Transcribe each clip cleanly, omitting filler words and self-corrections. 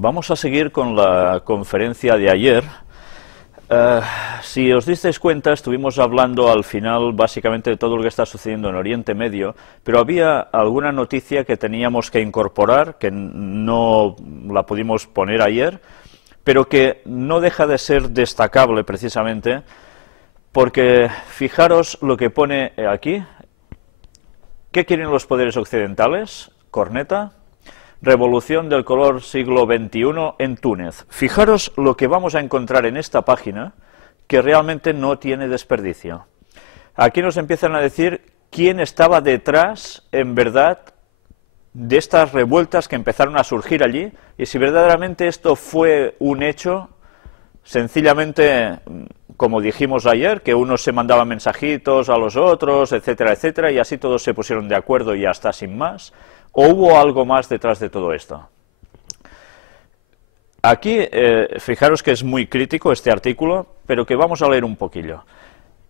Vamos a seguir con la conferencia de ayer. Si os disteis cuenta, estuvimos hablando al final básicamente de todo lo que está sucediendo en Oriente Medio, pero había alguna noticia que teníamos que incorporar, que no la pudimos poner ayer, pero que no deja de ser destacable precisamente, porque fijaros lo que pone aquí. ¿Qué quieren los poderes occidentales? Corneta. Revolución del color siglo XXI en Túnez. Fijaros lo que vamos a encontrar en esta página, que realmente no tiene desperdicio. Aquí nos empiezan a decir quién estaba detrás, en verdad, de estas revueltas que empezaron a surgir allí, y si verdaderamente esto fue un hecho, sencillamente, como dijimos ayer, que unos se mandaban mensajitos a los otros, etcétera, etcétera, y así todos se pusieron de acuerdo y ya está, sin más. ¿O hubo algo más detrás de todo esto? Aquí, fijaros que es muy crítico este artículo, pero que vamos a leer un poquillo.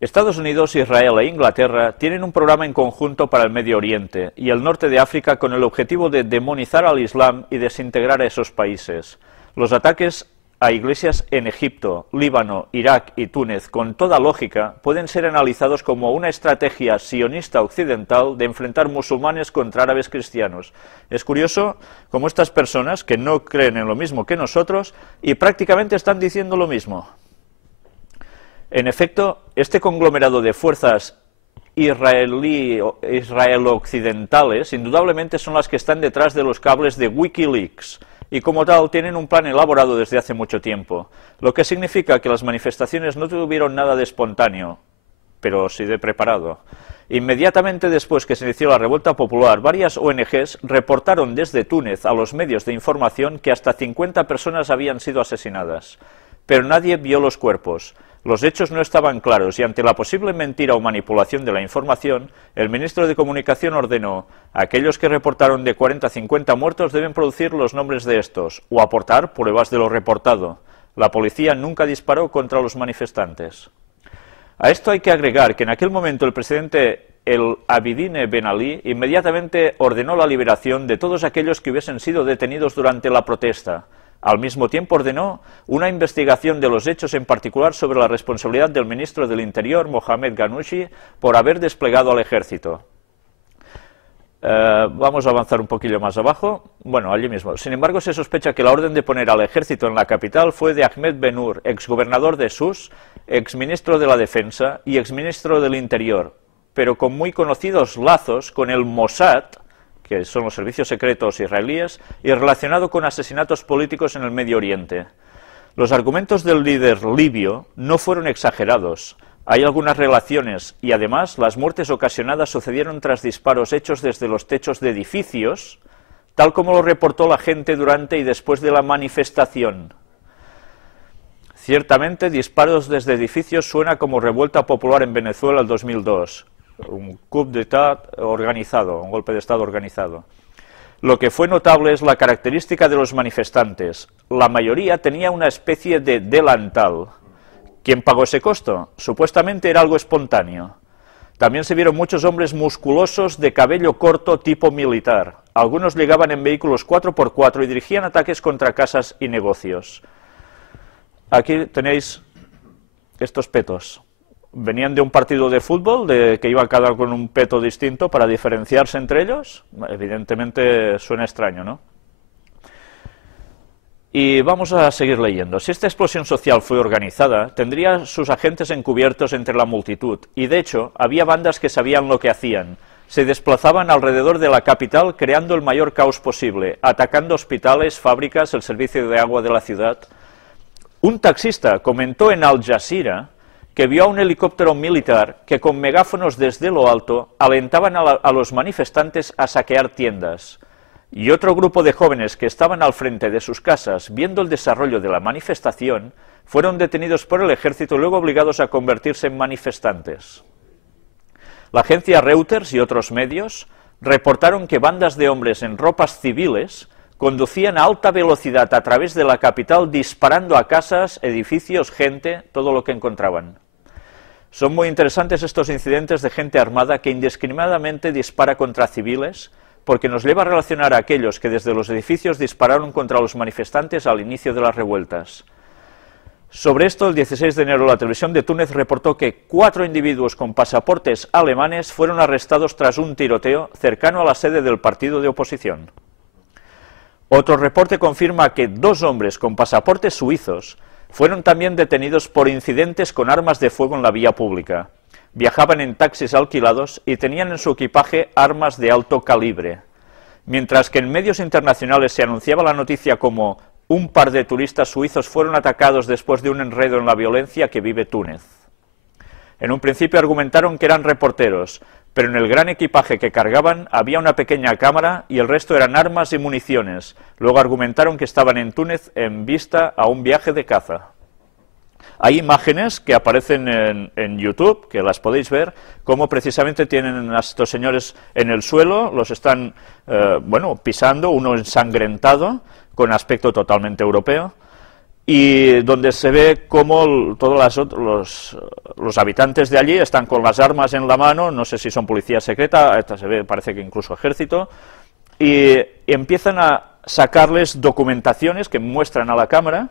Estados Unidos, Israel e Inglaterra tienen un programa en conjunto para el Medio Oriente y el norte de África con el objetivo de demonizar al Islam y desintegrar a esos países. Los ataques a iglesias en Egipto, Líbano, Irak y Túnez, con toda lógica, pueden ser analizados como una estrategia sionista occidental de enfrentar musulmanes contra árabes cristianos. Es curioso cómo estas personas, que no creen en lo mismo que nosotros, y prácticamente están diciendo lo mismo. En efecto, este conglomerado de fuerzas israelo-occidentales, indudablemente son las que están detrás de los cables de Wikileaks, y como tal tienen un plan elaborado desde hace mucho tiempo, lo que significa que las manifestaciones no tuvieron nada de espontáneo, pero sí de preparado. Inmediatamente después que se inició la revuelta popular, varias ONGs reportaron desde Túnez a los medios de información que hasta 50 personas habían sido asesinadas, pero nadie vio los cuerpos. Los hechos no estaban claros y ante la posible mentira o manipulación de la información, el ministro de Comunicación ordenó: aquellos que reportaron de 40 a 50 muertos deben producir los nombres de estos o aportar pruebas de lo reportado. La policía nunca disparó contra los manifestantes. A esto hay que agregar que en aquel momento el presidente el Abidine Ben Ali inmediatamente ordenó la liberación de todos aquellos que hubiesen sido detenidos durante la protesta. Al mismo tiempo ordenó una investigación de los hechos, en particular sobre la responsabilidad del ministro del Interior, Mohamed Ghannouchi, por haber desplegado al ejército. Vamos a avanzar un poquillo más abajo. Bueno, allí mismo. Sin embargo, se sospecha que la orden de poner al ejército en la capital fue de Ahmed Ben-Hur, exgobernador de Sus, exministro de la Defensa y exministro del Interior, pero con muy conocidos lazos con el Mossad, que son los servicios secretos israelíes, y relacionado con asesinatos políticos en el Medio Oriente. Los argumentos del líder libio no fueron exagerados. Hay algunas relaciones y, además, las muertes ocasionadas sucedieron tras disparos hechos desde los techos de edificios, tal como lo reportó la gente durante y después de la manifestación. Ciertamente, disparos desde edificios suena como revuelta popular en Venezuela el 2002. Un coup d'état organizado, un golpe de Estado organizado. Lo que fue notable es la característica de los manifestantes. La mayoría tenía una especie de delantal. ¿Quién pagó ese costo? Supuestamente era algo espontáneo. También se vieron muchos hombres musculosos de cabello corto tipo militar. Algunos llegaban en vehículos 4x4 y dirigían ataques contra casas y negocios. Aquí tenéis estos petos. ¿Venían de un partido de fútbol, que iba cada con un peto distinto para diferenciarse entre ellos? Evidentemente suena extraño, ¿no? Y vamos a seguir leyendo. Si esta explosión social fue organizada, tendría sus agentes encubiertos entre la multitud, y de hecho, había bandas que sabían lo que hacían. Se desplazaban alrededor de la capital creando el mayor caos posible, atacando hospitales, fábricas, el servicio de agua de la ciudad. Un taxista comentó en Al Jazeera que vio a un helicóptero militar que con megáfonos desde lo alto alentaban a los manifestantes a saquear tiendas. Y otro grupo de jóvenes que estaban al frente de sus casas viendo el desarrollo de la manifestación fueron detenidos por el ejército y luego obligados a convertirse en manifestantes. La agencia Reuters y otros medios reportaron que bandas de hombres en ropas civiles conducían a alta velocidad a través de la capital disparando a casas, edificios, gente, todo lo que encontraban. Son muy interesantes estos incidentes de gente armada que indiscriminadamente dispara contra civiles, porque nos lleva a relacionar a aquellos que desde los edificios dispararon contra los manifestantes al inicio de las revueltas. Sobre esto, el 16 de enero, la televisión de Túnez reportó que 4 individuos con pasaportes alemanes fueron arrestados tras un tiroteo cercano a la sede del partido de oposición. Otro reporte confirma que 2 hombres con pasaportes suizos fueron también detenidos por incidentes con armas de fuego en la vía pública. Viajaban en taxis alquilados y tenían en su equipaje armas de alto calibre. Mientras que en medios internacionales se anunciaba la noticia como un par de turistas suizos fueron atacados después de un enredo en la violencia que vive Túnez. En un principio argumentaron que eran reporteros, pero en el gran equipaje que cargaban había una pequeña cámara y el resto eran armas y municiones. Luego argumentaron que estaban en Túnez en vista a un viaje de caza. Hay imágenes que aparecen en YouTube, que las podéis ver, cómo precisamente tienen a estos señores en el suelo, los están pisando, uno ensangrentado, con aspecto totalmente europeo, y donde se ve cómo todos los habitantes de allí están con las armas en la mano, no sé si son policía secreta, esta se ve, parece que incluso ejército, y empiezan a sacarles documentaciones que muestran a la cámara,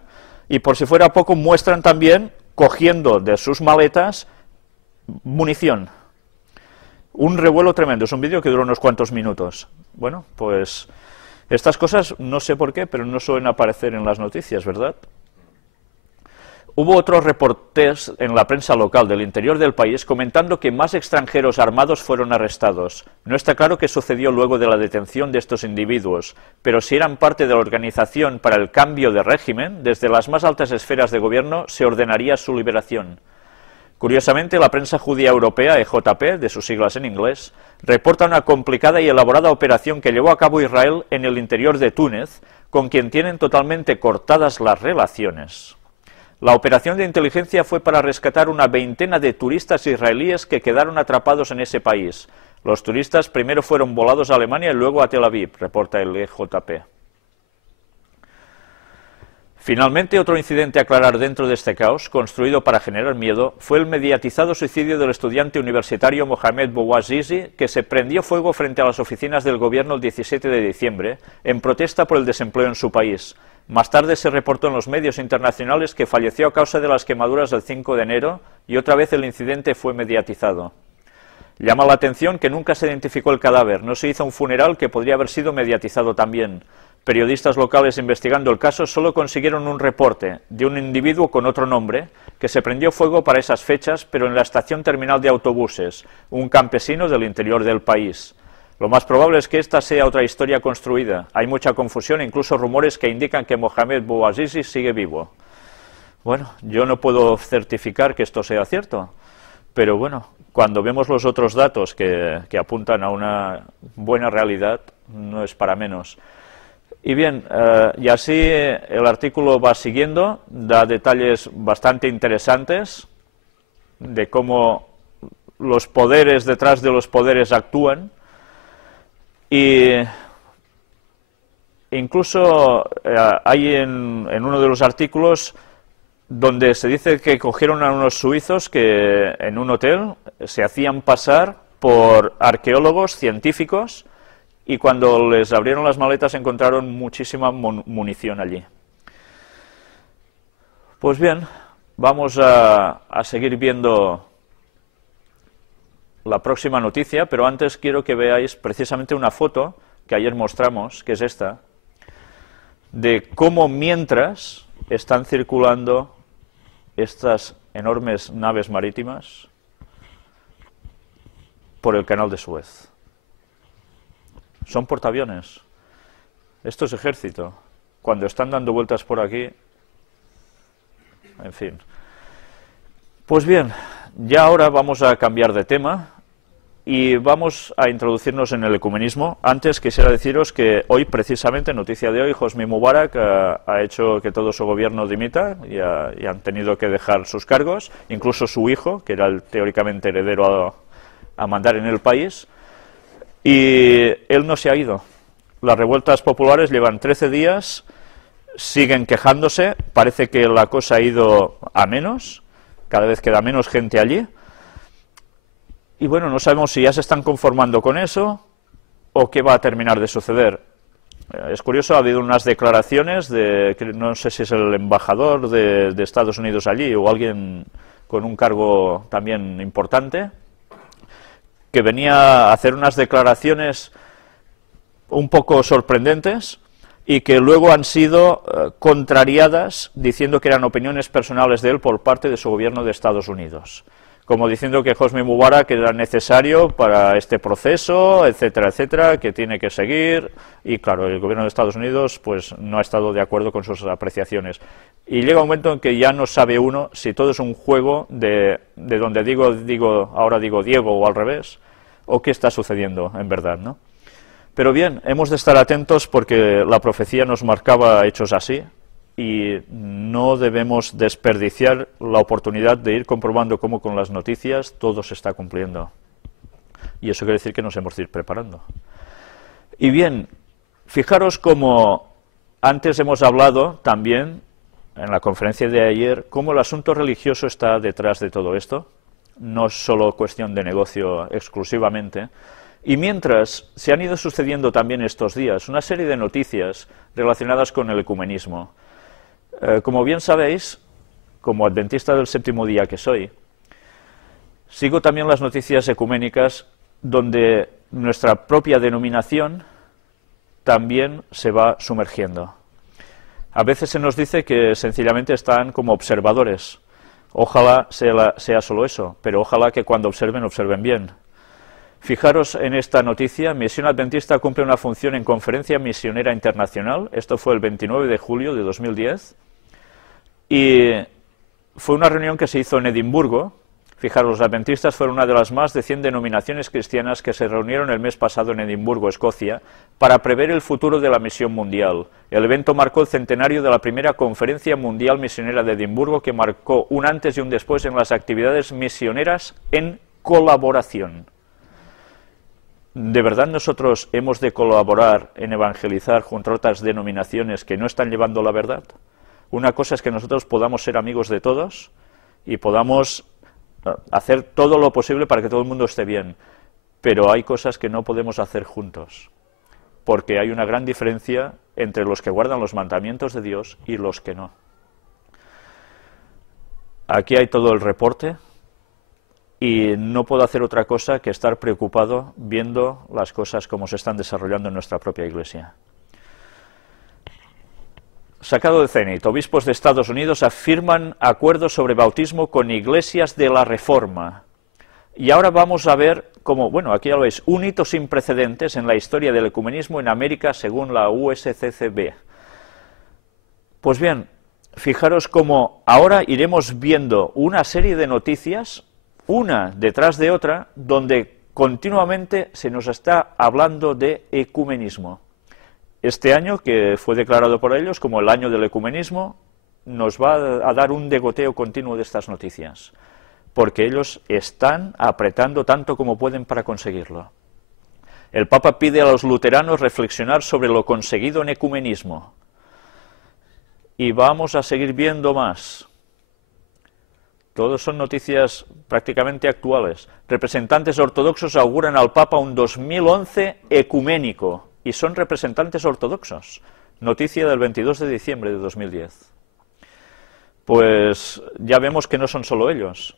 y por si fuera poco muestran también, cogiendo de sus maletas, munición. Un revuelo tremendo, es un vídeo que dura unos cuantos minutos. Bueno, pues estas cosas, no sé por qué, pero no suelen aparecer en las noticias, ¿verdad? Hubo otros reportes en la prensa local del interior del país comentando que más extranjeros armados fueron arrestados. No está claro qué sucedió luego de la detención de estos individuos, pero si eran parte de la organización para el cambio de régimen, desde las más altas esferas de gobierno se ordenaría su liberación. Curiosamente, la prensa judía europea, EJP, de sus siglas en inglés, reporta una complicada y elaborada operación que llevó a cabo Israel en el interior de Túnez, con quien tienen totalmente cortadas las relaciones. La operación de inteligencia fue para rescatar una veintena de turistas israelíes que quedaron atrapados en ese país. Los turistas primero fueron volados a Alemania y luego a Tel Aviv, reporta el EJP. Finalmente, otro incidente a aclarar dentro de este caos, construido para generar miedo, fue el mediatizado suicidio del estudiante universitario Mohamed Bouazizi, que se prendió fuego frente a las oficinas del gobierno el 17 de diciembre, en protesta por el desempleo en su país. Más tarde se reportó en los medios internacionales que falleció a causa de las quemaduras del 5 de enero y otra vez el incidente fue mediatizado. Llama la atención que nunca se identificó el cadáver, no se hizo un funeral que podría haber sido mediatizado también. Periodistas locales investigando el caso solo consiguieron un reporte de un individuo con otro nombre que se prendió fuego para esas fechas, pero en la estación terminal de autobuses, un campesino del interior del país. Lo más probable es que esta sea otra historia construida. Hay mucha confusión e incluso rumores que indican que Mohamed Bouazizi sigue vivo. Bueno, yo no puedo certificar que esto sea cierto, pero bueno, cuando vemos los otros datos que apuntan a una buena realidad, no es para menos. Y bien, y así el artículo va siguiendo, da detalles bastante interesantes de cómo los poderes detrás de los poderes actúan. Y incluso hay en uno de los artículos donde se dice que cogieron a unos suizos que en un hotel se hacían pasar por arqueólogos científicos y cuando les abrieron las maletas encontraron muchísima munición allí. Pues bien, vamos a seguir viendo la próxima noticia, pero antes quiero que veáis precisamente una foto que ayer mostramos, que es esta, de cómo mientras están circulando estas enormes naves marítimas por el canal de Suez. Son portaaviones. Esto es ejército. Cuando están dando vueltas por aquí, en fin. Pues bien, ya ahora vamos a cambiar de tema y vamos a introducirnos en el ecumenismo. Antes quisiera deciros que hoy, precisamente, noticia de hoy, Hosni Mubarak ha hecho que todo su gobierno dimita y han tenido que dejar sus cargos, incluso su hijo, que era el teóricamente heredero a mandar en el país, y él no se ha ido. Las revueltas populares llevan 13 días, siguen quejándose, parece que la cosa ha ido a menos, cada vez queda menos gente allí. Y bueno, no sabemos si ya se están conformando con eso o qué va a terminar de suceder. Es curioso, ha habido unas declaraciones de, no sé si es el embajador de Estados Unidos allí o alguien con un cargo también importante, que venía a hacer unas declaraciones un poco sorprendentes y que luego han sido contrariadas diciendo que eran opiniones personales de él por parte de su gobierno de Estados Unidos, como diciendo que Hosni Mubarak era necesario para este proceso, etcétera, etcétera, que tiene que seguir, y claro, el gobierno de Estados Unidos pues no ha estado de acuerdo con sus apreciaciones. Y llega un momento en que ya no sabe uno si todo es un juego de donde ahora digo Diego o al revés, o qué está sucediendo en verdad, ¿no? Pero bien, hemos de estar atentos porque la profecía nos marcaba hechos así, y no debemos desperdiciar la oportunidad de ir comprobando cómo con las noticias todo se está cumpliendo. Y eso quiere decir que nos hemos de ir preparando. Y bien, fijaros cómo antes hemos hablado también, en la conferencia de ayer, cómo el asunto religioso está detrás de todo esto. No es solo cuestión de negocio exclusivamente. Y mientras se han ido sucediendo también estos días una serie de noticias relacionadas con el ecumenismo. Como bien sabéis, como adventista del séptimo día que soy, sigo también las noticias ecuménicas donde nuestra propia denominación también se va sumergiendo. A veces se nos dice que sencillamente están como observadores. Ojalá sea solo eso, pero ojalá que cuando observen bien. Fijaros en esta noticia: Misión Adventista cumple una función en Conferencia Misionera Internacional. Esto fue el 29 de julio de 2010. Y fue una reunión que se hizo en Edimburgo. Fijaros, los adventistas fueron una de las más de 100 denominaciones cristianas que se reunieron el mes pasado en Edimburgo, Escocia, para prever el futuro de la misión mundial. El evento marcó el centenario de la primera Conferencia Mundial Misionera de Edimburgo, que marcó un antes y un después en las actividades misioneras en colaboración. ¿De verdad nosotros hemos de colaborar en evangelizar junto a otras denominaciones que no están llevando la verdad? Una cosa es que nosotros podamos ser amigos de todos y podamos hacer todo lo posible para que todo el mundo esté bien, pero hay cosas que no podemos hacer juntos, porque hay una gran diferencia entre los que guardan los mandamientos de Dios y los que no. Aquí hay todo el reporte y no puedo hacer otra cosa que estar preocupado viendo las cosas como se están desarrollando en nuestra propia Iglesia. Sacado del Zenit, obispos de Estados Unidos afirman acuerdos sobre bautismo con iglesias de la Reforma. Y ahora vamos a ver cómo, bueno, aquí ya lo veis, un hito sin precedentes en la historia del ecumenismo en América según la USCCB. Pues bien, fijaros cómo ahora iremos viendo una serie de noticias, una detrás de otra, donde continuamente se nos está hablando de ecumenismo. Este año, que fue declarado por ellos como el año del ecumenismo, nos va a dar un degoteo continuo de estas noticias, porque ellos están apretando tanto como pueden para conseguirlo. El Papa pide a los luteranos reflexionar sobre lo conseguido en ecumenismo. Y vamos a seguir viendo más. Todos son noticias prácticamente actuales. Representantes ortodoxos auguran al Papa un 2011 ecuménico. Y son representantes ortodoxos. Noticia del 22 de diciembre de 2010. Pues ya vemos que no son solo ellos.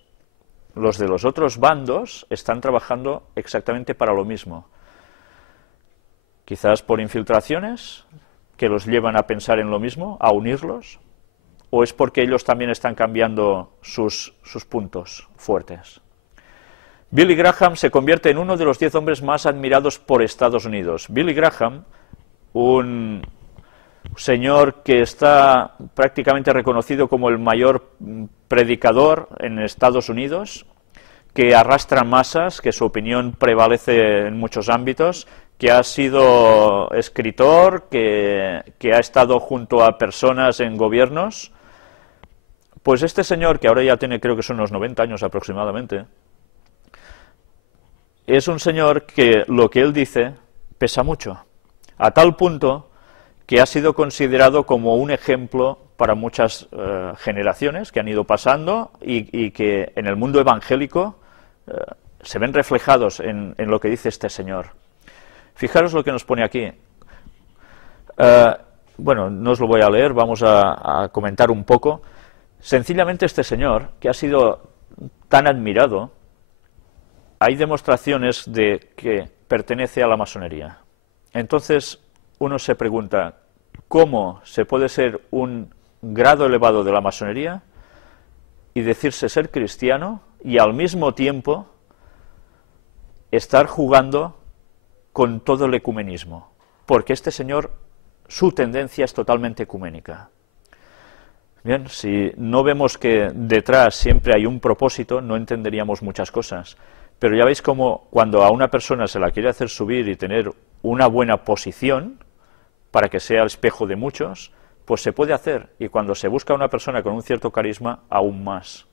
Los de los otros bandos están trabajando exactamente para lo mismo. Quizás por infiltraciones que los llevan a pensar en lo mismo, a unirlos, o es porque ellos también están cambiando sus puntos fuertes. Billy Graham se convierte en uno de los 10 hombres más admirados por Estados Unidos. Billy Graham, un señor que está prácticamente reconocido como el mayor predicador en Estados Unidos, que arrastra masas, que su opinión prevalece en muchos ámbitos, que ha sido escritor, que ha estado junto a personas en gobiernos. Pues este señor, que ahora ya tiene, creo que son unos 90 años aproximadamente, es un señor que lo que él dice pesa mucho, a tal punto que ha sido considerado como un ejemplo para muchas generaciones que han ido pasando y que en el mundo evangélico se ven reflejados en lo que dice este señor. Fijaros lo que nos pone aquí. Bueno, no os lo voy a leer, vamos a comentar un poco. Sencillamente este señor, que ha sido tan admirado, hay demostraciones de que pertenece a la masonería. Entonces uno se pregunta, ¿cómo se puede ser un grado elevado de la masonería y decirse ser cristiano y al mismo tiempo estar jugando con todo el ecumenismo? Porque este señor, su tendencia es totalmente ecuménica. Bien, si no vemos que detrás siempre hay un propósito, no entenderíamos muchas cosas. Pero ya veis cómo cuando a una persona se la quiere hacer subir y tener una buena posición, para que sea el espejo de muchos, pues se puede hacer. Y cuando se busca a una persona con un cierto carisma, aún más.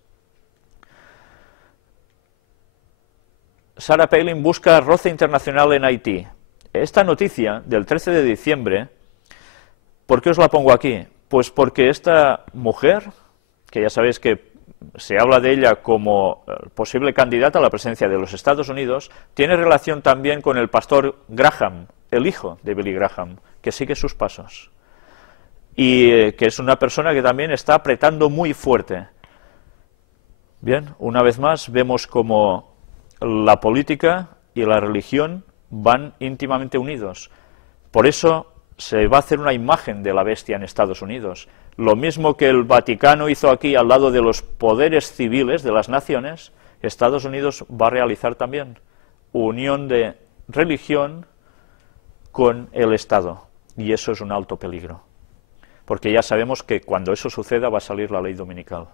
Sarah Palin busca roce internacional en Haití. Esta noticia del 13 de diciembre, ¿por qué os la pongo aquí? Pues porque esta mujer, que ya sabéis que se habla de ella como posible candidata a la presidencia de los Estados Unidos, tiene relación también con el pastor Graham, el hijo de Billy Graham, que sigue sus pasos. Y que es una persona que también está apretando muy fuerte. Bien, una vez más vemos como la política y la religión van íntimamente unidos. Por eso se va a hacer una imagen de la bestia en Estados Unidos. Lo mismo que el Vaticano hizo aquí al lado de los poderes civiles de las naciones, Estados Unidos va a realizar también unión de religión con el Estado. Y eso es un alto peligro. Porque ya sabemos que cuando eso suceda va a salir la ley dominical.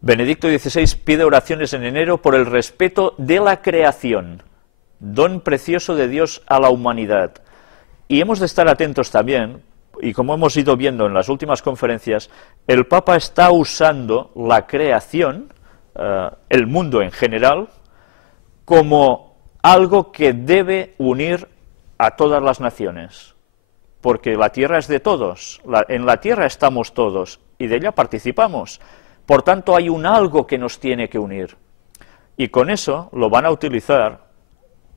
Benedicto XVI pide oraciones en enero por el respeto de la creación, don precioso de Dios a la humanidad. Y hemos de estar atentos también, y como hemos ido viendo en las últimas conferencias, el Papa está usando la creación, el mundo en general, como algo que debe unir a todas las naciones. Porque la tierra es de todos, en la tierra estamos todos, y de ella participamos. Por tanto, hay un algo que nos tiene que unir. Y con eso lo van a utilizar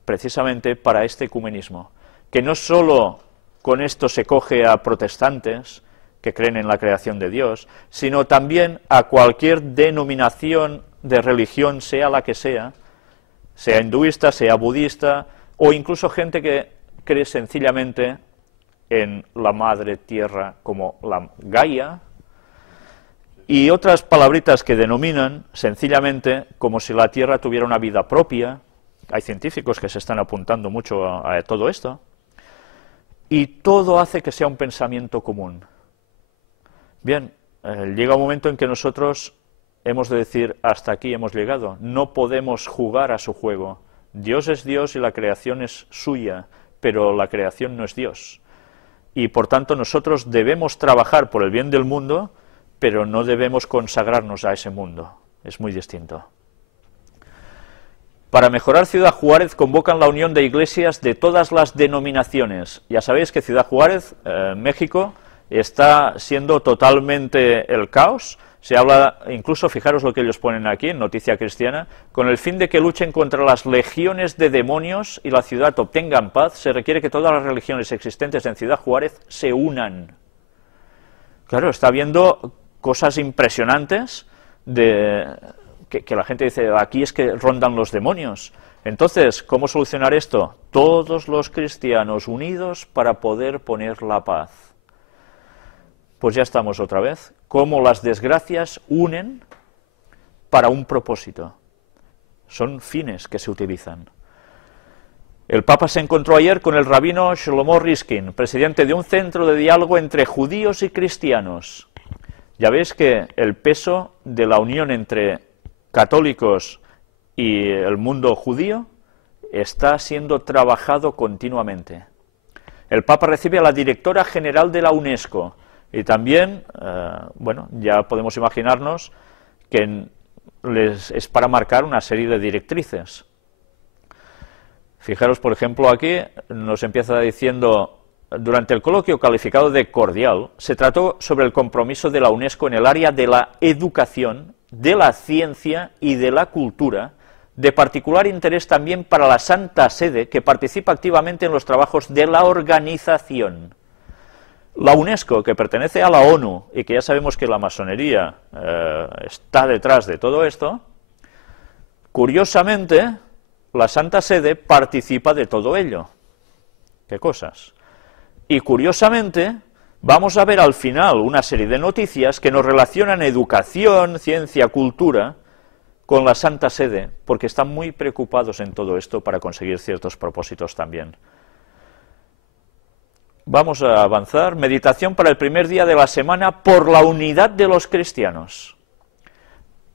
precisamente para este ecumenismo. Que no solo con esto se coge a protestantes que creen en la creación de Dios, sino también a cualquier denominación de religión, sea la que sea hinduista, sea budista, o incluso gente que cree sencillamente en la madre tierra como la Gaia, y otras palabritas que denominan sencillamente como si la tierra tuviera una vida propia. Hay científicos que se están apuntando mucho a todo esto. Y todo hace que sea un pensamiento común. Bien, llega un momento en que nosotros hemos de decir, hasta aquí hemos llegado. No podemos jugar a su juego. Dios es Dios y la creación es suya, pero la creación no es Dios. Y por tanto nosotros debemos trabajar por el bien del mundo, pero no debemos consagrarnos a ese mundo. Es muy distinto. Para mejorar Ciudad Juárez convocan la unión de iglesias de todas las denominaciones. Ya sabéis que Ciudad Juárez, México, está siendo totalmente el caos. Se habla, incluso fijaros lo que ellos ponen aquí en Noticia Cristiana, con el fin de que luchen contra las legiones de demonios y la ciudad obtengan paz, se requiere que todas las religiones existentes en Ciudad Juárez se unan. Claro, está habiendo cosas impresionantes que la gente dice, aquí es que rondan los demonios. Entonces, ¿cómo solucionar esto? Todos los cristianos unidos para poder poner la paz. Pues ya estamos otra vez. Cómo las desgracias unen para un propósito. Son fines que se utilizan. El Papa se encontró ayer con el rabino Shlomo Riskin, presidente de un centro de diálogo entre judíos y cristianos. Ya veis que el peso de la unión entre católicos y el mundo judío está siendo trabajado continuamente. El Papa recibe a la directora general de la UNESCO y también, bueno, ya podemos imaginarnos que es para marcar una serie de directrices. Fijaros, por ejemplo, aquí nos empieza diciendo, durante el coloquio calificado de cordial, se trató sobre el compromiso de la UNESCO en el área de la educación, de la ciencia y de la cultura de particular interés también para la Santa Sede, que participa activamente en los trabajos de la organización. La UNESCO, que pertenece a la ONU, y que ya sabemos que la masonería está detrás de todo esto, curiosamente, la Santa Sede participa de todo ello. ¿Qué cosas? Y curiosamente, vamos a ver al final una serie de noticias que nos relacionan educación, ciencia, cultura, con la Santa Sede, porque están muy preocupados en todo esto para conseguir ciertos propósitos también. Vamos a avanzar. Meditación para el primer día de la semana por la unidad de los cristianos.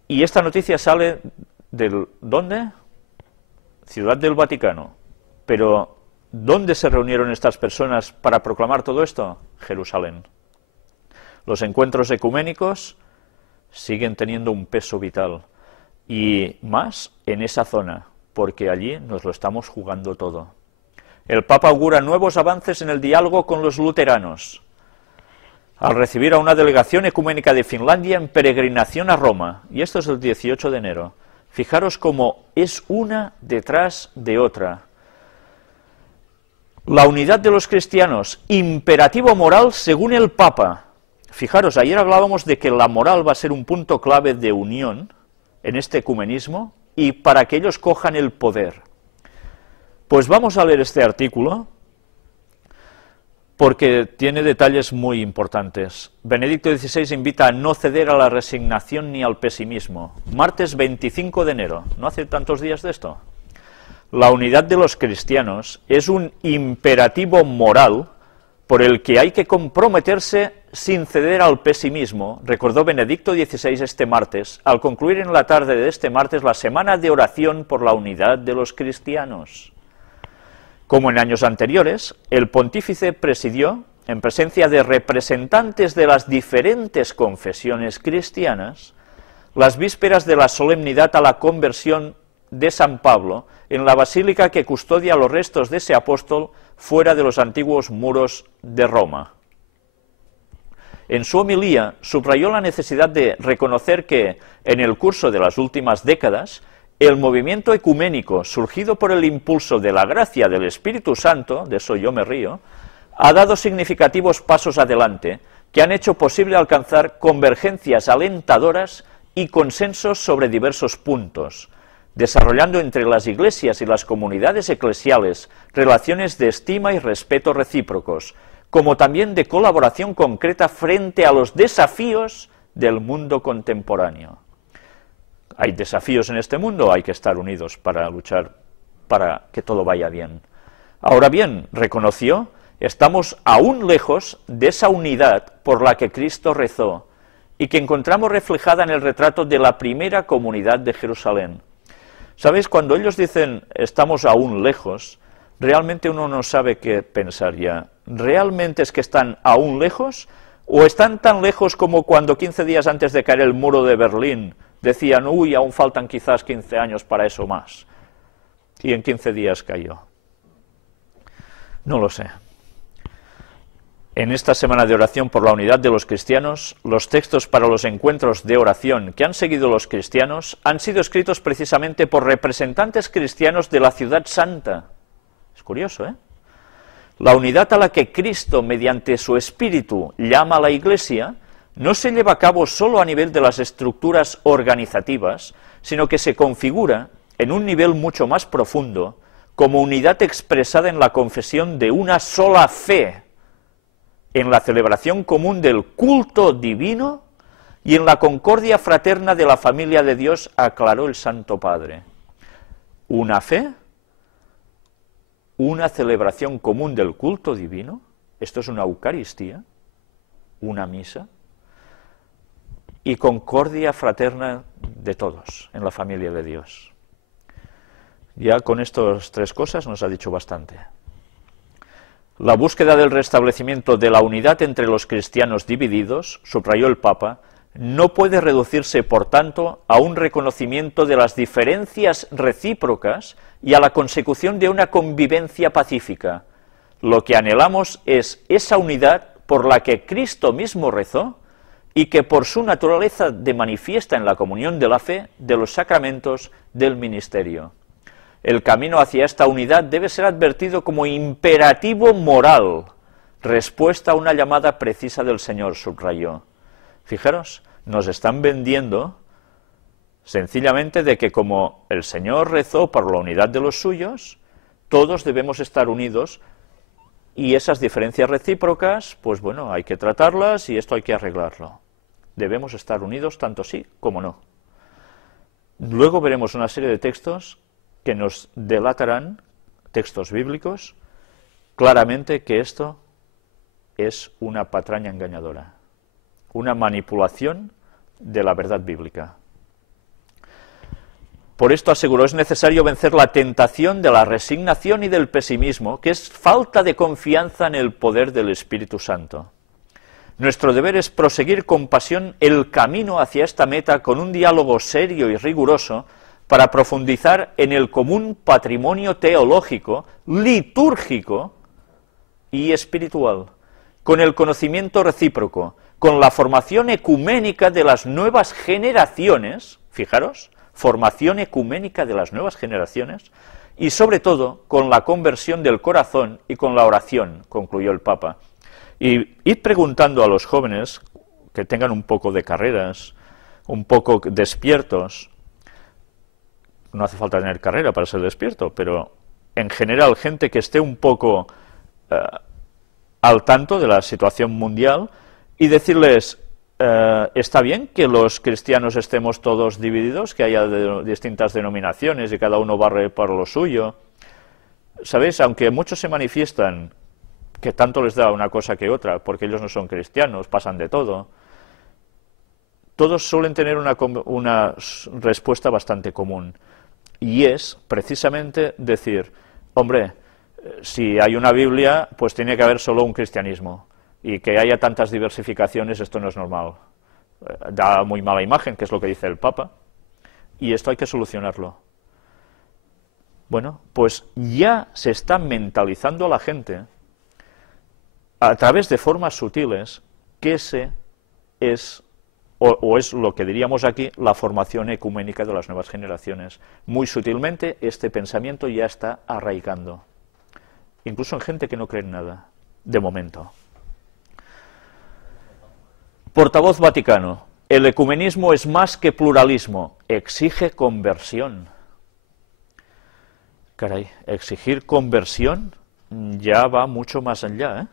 Y esta noticia sale del... ¿dónde? Ciudad del Vaticano. Pero, ¿dónde se reunieron estas personas para proclamar todo esto? Jerusalén. Los encuentros ecuménicos siguen teniendo un peso vital. Y más en esa zona, porque allí nos lo estamos jugando todo. El Papa augura nuevos avances en el diálogo con los luteranos, al recibir a una delegación ecuménica de Finlandia en peregrinación a Roma, y esto es el 18 de enero. Fijaros cómo es una detrás de otra. La unidad de los cristianos, imperativo moral según el Papa. Fijaros, ayer hablábamos de que la moral va a ser un punto clave de unión en este ecumenismo y para que ellos cojan el poder. Pues vamos a leer este artículo porque tiene detalles muy importantes. Benedicto XVI invita a no ceder a la resignación ni al pesimismo. Martes 25 de enero, no hace tantos días de esto. La unidad de los cristianos es un imperativo moral por el que hay que comprometerse sin ceder al pesimismo, recordó Benedicto XVI este martes, al concluir en la tarde de este martes la semana de oración por la unidad de los cristianos. Como en años anteriores, el pontífice presidió, en presencia de representantes de las diferentes confesiones cristianas, las vísperas de la solemnidad a la conversión de San Pablo en la basílica que custodia los restos de ese apóstol fuera de los antiguos muros de Roma. En su homilía subrayó la necesidad de reconocer que, en el curso de las últimas décadas, el movimiento ecuménico, surgido por el impulso de la gracia del Espíritu Santo, de eso yo me río, ha dado significativos pasos adelante que han hecho posible alcanzar convergencias alentadoras y consensos sobre diversos puntos, desarrollando entre las iglesias y las comunidades eclesiales relaciones de estima y respeto recíprocos, como también de colaboración concreta frente a los desafíos del mundo contemporáneo. Hay desafíos en este mundo, hay que estar unidos para luchar para que todo vaya bien. Ahora bien, reconoció, estamos aún lejos de esa unidad por la que Cristo rezó y que encontramos reflejada en el retrato de la primera comunidad de Jerusalén. ¿Sabéis? Cuando ellos dicen estamos aún lejos, realmente uno no sabe qué pensar ya. ¿Realmente es que están aún lejos? ¿O están tan lejos como cuando 15 días antes de caer el muro de Berlín decían, uy, aún faltan quizás 15 años para eso más? Y en 15 días cayó. No lo sé. En esta semana de oración por la unidad de los cristianos, los textos para los encuentros de oración que han seguido los cristianos han sido escritos precisamente por representantes cristianos de la Ciudad Santa. Es curioso, ¿eh? La unidad a la que Cristo, mediante su Espíritu, llama a la Iglesia, no se lleva a cabo solo a nivel de las estructuras organizativas, sino que se configura, en un nivel mucho más profundo, como unidad expresada en la confesión de una sola fe, en la celebración común del culto divino y en la concordia fraterna de la familia de Dios, aclaró el Santo Padre. Una fe, una celebración común del culto divino, esto es una Eucaristía, una misa, y concordia fraterna de todos en la familia de Dios. Ya con estas tres cosas nos ha dicho bastante. La búsqueda del restablecimiento de la unidad entre los cristianos divididos, subrayó el Papa, no puede reducirse, por tanto, a un reconocimiento de las diferencias recíprocas y a la consecución de una convivencia pacífica. Lo que anhelamos es esa unidad por la que Cristo mismo rezó y que por su naturaleza de manifiesta en la comunión de la fe, de los sacramentos, del ministerio. El camino hacia esta unidad debe ser advertido como imperativo moral, respuesta a una llamada precisa del Señor, subrayó. Fijaros, nos están vendiendo sencillamente de que como el Señor rezó por la unidad de los suyos, todos debemos estar unidos y esas diferencias recíprocas, pues bueno, hay que tratarlas y esto hay que arreglarlo. Debemos estar unidos tanto sí como no. Luego veremos una serie de textos que nos delatarán, textos bíblicos, claramente que esto es una patraña engañadora, una manipulación de la verdad bíblica. Por esto aseguró, es necesario vencer la tentación de la resignación y del pesimismo, que es falta de confianza en el poder del Espíritu Santo. Nuestro deber es proseguir con pasión el camino hacia esta meta con un diálogo serio y riguroso para profundizar en el común patrimonio teológico, litúrgico y espiritual, con el conocimiento recíproco, con la formación ecuménica de las nuevas generaciones, fijaros, formación ecuménica de las nuevas generaciones, y sobre todo con la conversión del corazón y con la oración, concluyó el Papa. Y id preguntando a los jóvenes que tengan un poco de carreras, un poco despiertos, no hace falta tener carrera para ser despierto, pero en general gente que esté un poco al tanto de la situación mundial y decirles, está bien que los cristianos estemos todos divididos, que haya distintas denominaciones y cada uno barre por lo suyo. ¿Sabéis? Aunque muchos se manifiestan que tanto les da una cosa que otra, porque ellos no son cristianos, pasan de todo, todos suelen tener una respuesta bastante común, y es precisamente decir, hombre, si hay una Biblia, pues tiene que haber solo un cristianismo, y que haya tantas diversificaciones, esto no es normal. Da muy mala imagen, que es lo que dice el Papa, y esto hay que solucionarlo. Bueno, pues ya se está mentalizando a la gente, a través de formas sutiles, que ese es, o es lo que diríamos aquí, la formación ecuménica de las nuevas generaciones. Muy sutilmente este pensamiento ya está arraigando, incluso en gente que no cree en nada, de momento. Portavoz Vaticano, el ecumenismo es más que pluralismo, exige conversión. Caray, exigir conversión ya va mucho más allá, ¿eh?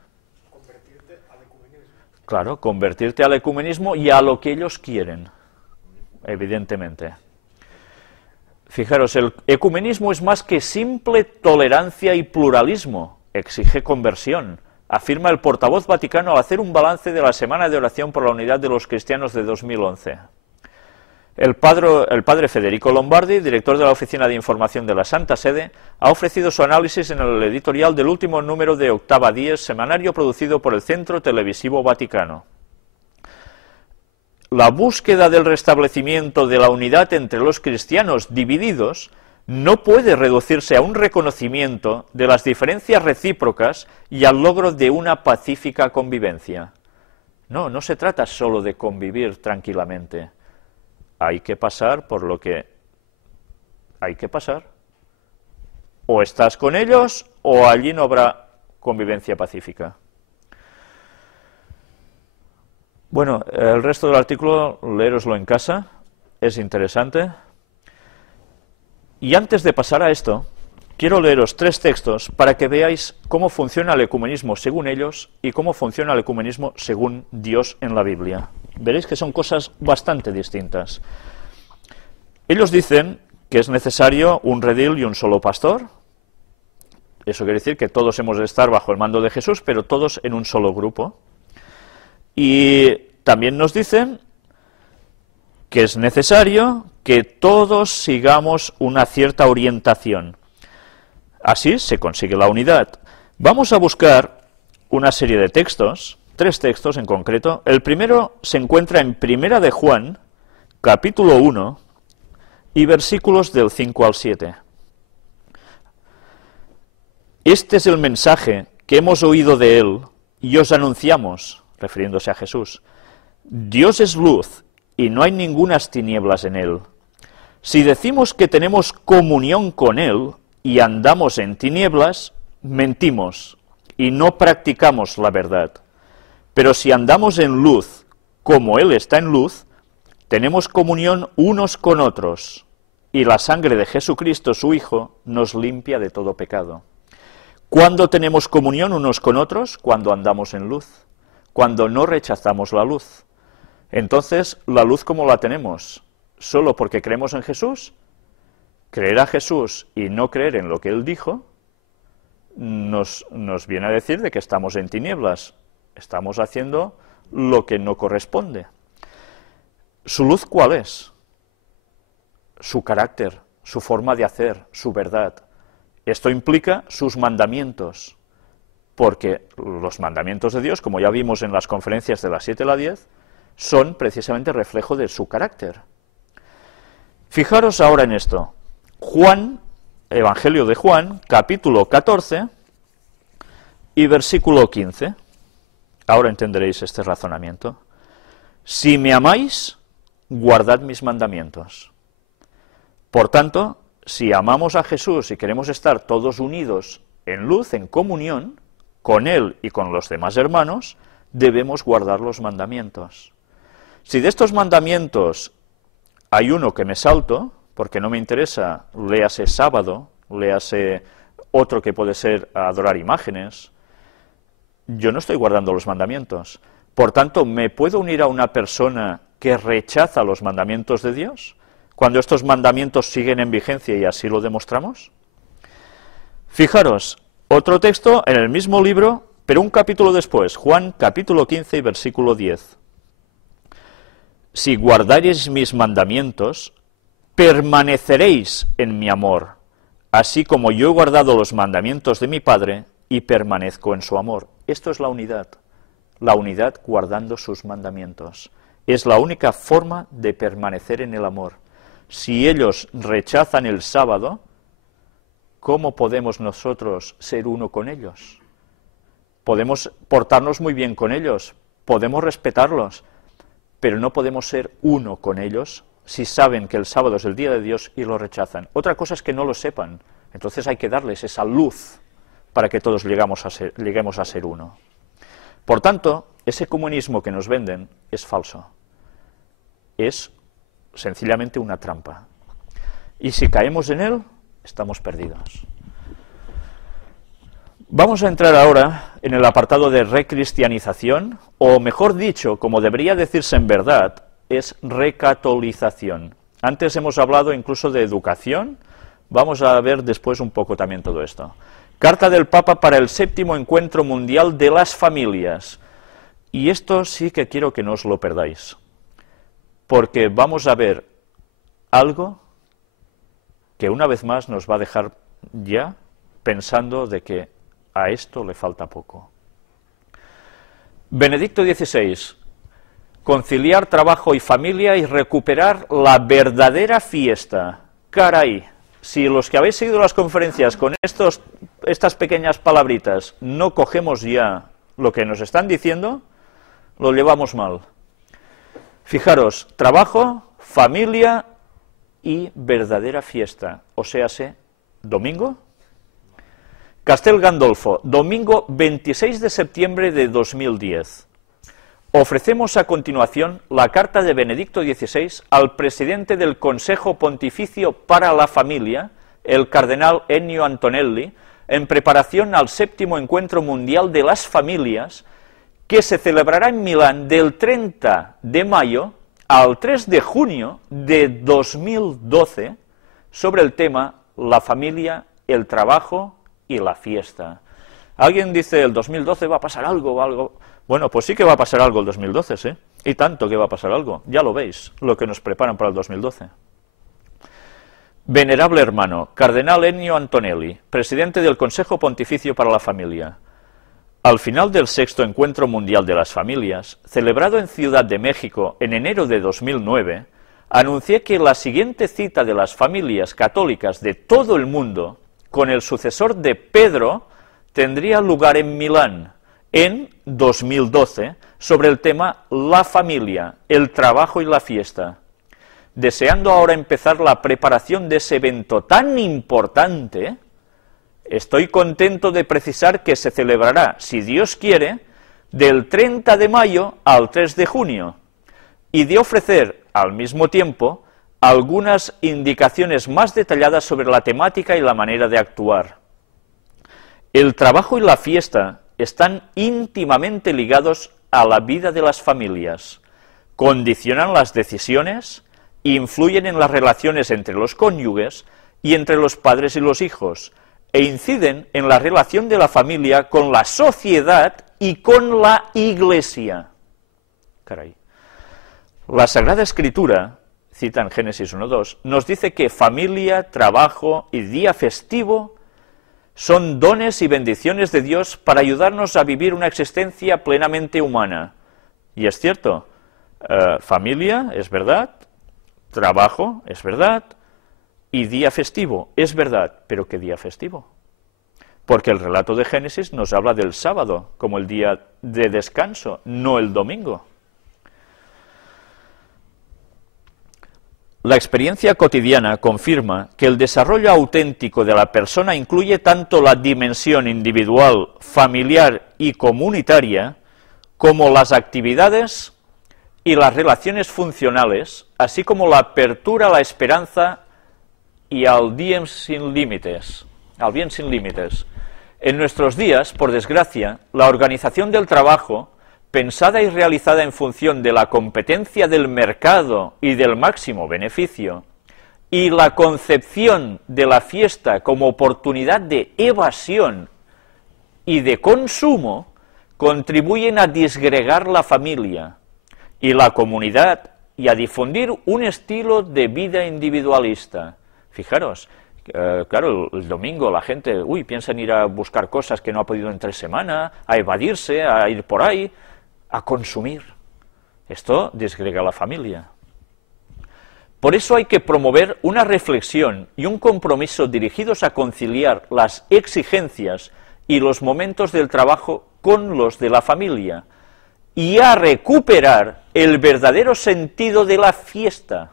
Convertirte al ecumenismo. Claro, convertirte al ecumenismo y a lo que ellos quieren, evidentemente. Fijaros, el ecumenismo es más que simple tolerancia y pluralismo, exige conversión, afirma el portavoz vaticano al hacer un balance de la Semana de Oración por la Unidad de los Cristianos de 2011. El padre Federico Lombardi, director de la Oficina de Información de la Santa Sede, ha ofrecido su análisis en el editorial del último número de Octava Dies, semanario producido por el Centro Televisivo Vaticano. La búsqueda del restablecimiento de la unidad entre los cristianos divididos no puede reducirse a un reconocimiento de las diferencias recíprocas y al logro de una pacífica convivencia. No, no se trata solo de convivir tranquilamente. Hay que pasar por lo que hay que pasar. O estás con ellos o allí no habrá convivencia pacífica. Bueno, el resto del artículo, leéroslo en casa, es interesante. Y antes de pasar a esto, quiero leeros 3 textos para que veáis cómo funciona el ecumenismo según ellos y cómo funciona el ecumenismo según Dios en la Biblia. Veréis que son cosas bastante distintas. Ellos dicen que es necesario un redil y un solo pastor. Eso quiere decir que todos hemos de estar bajo el mando de Jesús, pero todos en un solo grupo. Y también nos dicen que es necesario que todos sigamos una cierta orientación. Así se consigue la unidad. Vamos a buscar una serie de textos, 3 textos en concreto. El primero se encuentra en Primera de Juan, capítulo 1, y versículos del 5 al 7. Este es el mensaje que hemos oído de él y os anunciamos, refiriéndose a Jesús, Dios es luz y no hay ningunas tinieblas en él. Si decimos que tenemos comunión con él y andamos en tinieblas, mentimos y no practicamos la verdad. Pero si andamos en luz, como él está en luz, tenemos comunión unos con otros, y la sangre de Jesucristo, su Hijo, nos limpia de todo pecado. ¿Cuándo tenemos comunión unos con otros? Cuando andamos en luz, cuando no rechazamos la luz. Entonces, ¿la luz cómo la tenemos? ¿Solo porque creemos en Jesús? Creer a Jesús y no creer en lo que Él dijo, nos viene a decir de que estamos en tinieblas, estamos haciendo lo que no corresponde. ¿Su luz cuál es? Su carácter, su forma de hacer, su verdad. Esto implica sus mandamientos, porque los mandamientos de Dios, como ya vimos en las conferencias de las 7 a las 10, son precisamente reflejo de su carácter. Fijaros ahora en esto. Juan, Evangelio de Juan, capítulo 14 y versículo 15. Ahora entenderéis este razonamiento. Si me amáis, guardad mis mandamientos. Por tanto, si amamos a Jesús y queremos estar todos unidos en luz, en comunión, con Él y con los demás hermanos, debemos guardar los mandamientos. Si de estos mandamientos hay uno que me salto, porque no me interesa, léase sábado, léase otro que puede ser adorar imágenes, yo no estoy guardando los mandamientos. Por tanto, ¿me puedo unir a una persona que rechaza los mandamientos de Dios cuando estos mandamientos siguen en vigencia y así lo demostramos? Fijaros, otro texto en el mismo libro, pero un capítulo después, Juan capítulo 15 y versículo 10. Si guardareis mis mandamientos, permaneceréis en mi amor, así como yo he guardado los mandamientos de mi Padre y permanezco en su amor. Esto es la unidad guardando sus mandamientos. Es la única forma de permanecer en el amor. Si ellos rechazan el sábado, ¿cómo podemos nosotros ser uno con ellos? Podemos portarnos muy bien con ellos, podemos respetarlos, pero no podemos ser uno con ellos si saben que el sábado es el día de Dios y lo rechazan. Otra cosa es que no lo sepan, entonces hay que darles esa luz para que todos lleguemos a ser uno. Por tanto, ese comunismo que nos venden es falso, es sencillamente una trampa. Y si caemos en él, estamos perdidos. Vamos a entrar ahora en el apartado de recristianización, o mejor dicho, como debería decirse en verdad, es recatolización. Antes hemos hablado incluso de educación, vamos a ver después un poco también todo esto. Carta del Papa para el 7º Encuentro Mundial de las Familias. Y esto sí que quiero que no os lo perdáis, porque vamos a ver algo que una vez más nos va a dejar ya pensando de que a esto le falta poco. Benedicto XVI, conciliar trabajo y familia y recuperar la verdadera fiesta. Caray, si los que habéis seguido las conferencias con estas pequeñas palabritas no cogemos ya lo que nos están diciendo, lo llevamos mal. Fijaros, trabajo, familia y verdadera fiesta, o séase, domingo. Castel Gandolfo, domingo 26 de septiembre de 2010. Ofrecemos a continuación la carta de Benedicto XVI al presidente del Consejo Pontificio para la Familia, el cardenal Ennio Antonelli, en preparación al 7º Encuentro Mundial de las Familias, que se celebrará en Milán del 30 de mayo al 3 de junio de 2012, sobre el tema la familia, el trabajo y la fiesta. Alguien dice, el 2012 va a pasar algo o algo. Bueno, pues sí que va a pasar algo el 2012, ¿sí? Y tanto que va a pasar algo. Ya lo veis, lo que nos preparan para el 2012. Venerable hermano, cardenal Ennio Antonelli, presidente del Consejo Pontificio para la Familia. Al final del 6º Encuentro Mundial de las Familias, celebrado en Ciudad de México en enero de 2009, anuncié que la siguiente cita de las familias católicas de todo el mundo, con el sucesor de Pedro, tendría lugar en Milán, en 2012 sobre el tema la familia, el trabajo y la fiesta. Deseando ahora empezar la preparación de ese evento tan importante, estoy contento de precisar que se celebrará, si Dios quiere, del 30 de mayo al 3 de junio, y de ofrecer al mismo tiempo algunas indicaciones más detalladas sobre la temática y la manera de actuar. El trabajo y la fiesta están íntimamente ligados a la vida de las familias, condicionan las decisiones, influyen en las relaciones entre los cónyuges y entre los padres y los hijos, e inciden en la relación de la familia con la sociedad y con la Iglesia. Caray. La Sagrada Escritura, cita en Génesis 1:2, nos dice que familia, trabajo y día festivo son dones y bendiciones de Dios para ayudarnos a vivir una existencia plenamente humana. Y es cierto, familia es verdad, trabajo es verdad, y día festivo es verdad, pero ¿qué día festivo? Porque el relato de Génesis nos habla del sábado como el día de descanso, no el domingo. La experiencia cotidiana confirma que el desarrollo auténtico de la persona incluye tanto la dimensión individual, familiar y comunitaria, como las actividades y las relaciones funcionales, así como la apertura a la esperanza y al bien sin límites. En nuestros días, por desgracia, la organización del trabajo, pensada y realizada en función de la competencia del mercado y del máximo beneficio, y la concepción de la fiesta como oportunidad de evasión y de consumo, contribuyen a disgregar la familia y la comunidad y a difundir un estilo de vida individualista. Fijaros, claro, el domingo la gente, piensa en ir a buscar cosas que no ha podido entre semana, a evadirse, a ir por ahí, a consumir. Esto disgrega la familia. Por eso hay que promover una reflexión y un compromiso dirigidos a conciliar las exigencias y los momentos del trabajo con los de la familia, y a recuperar el verdadero sentido de la fiesta,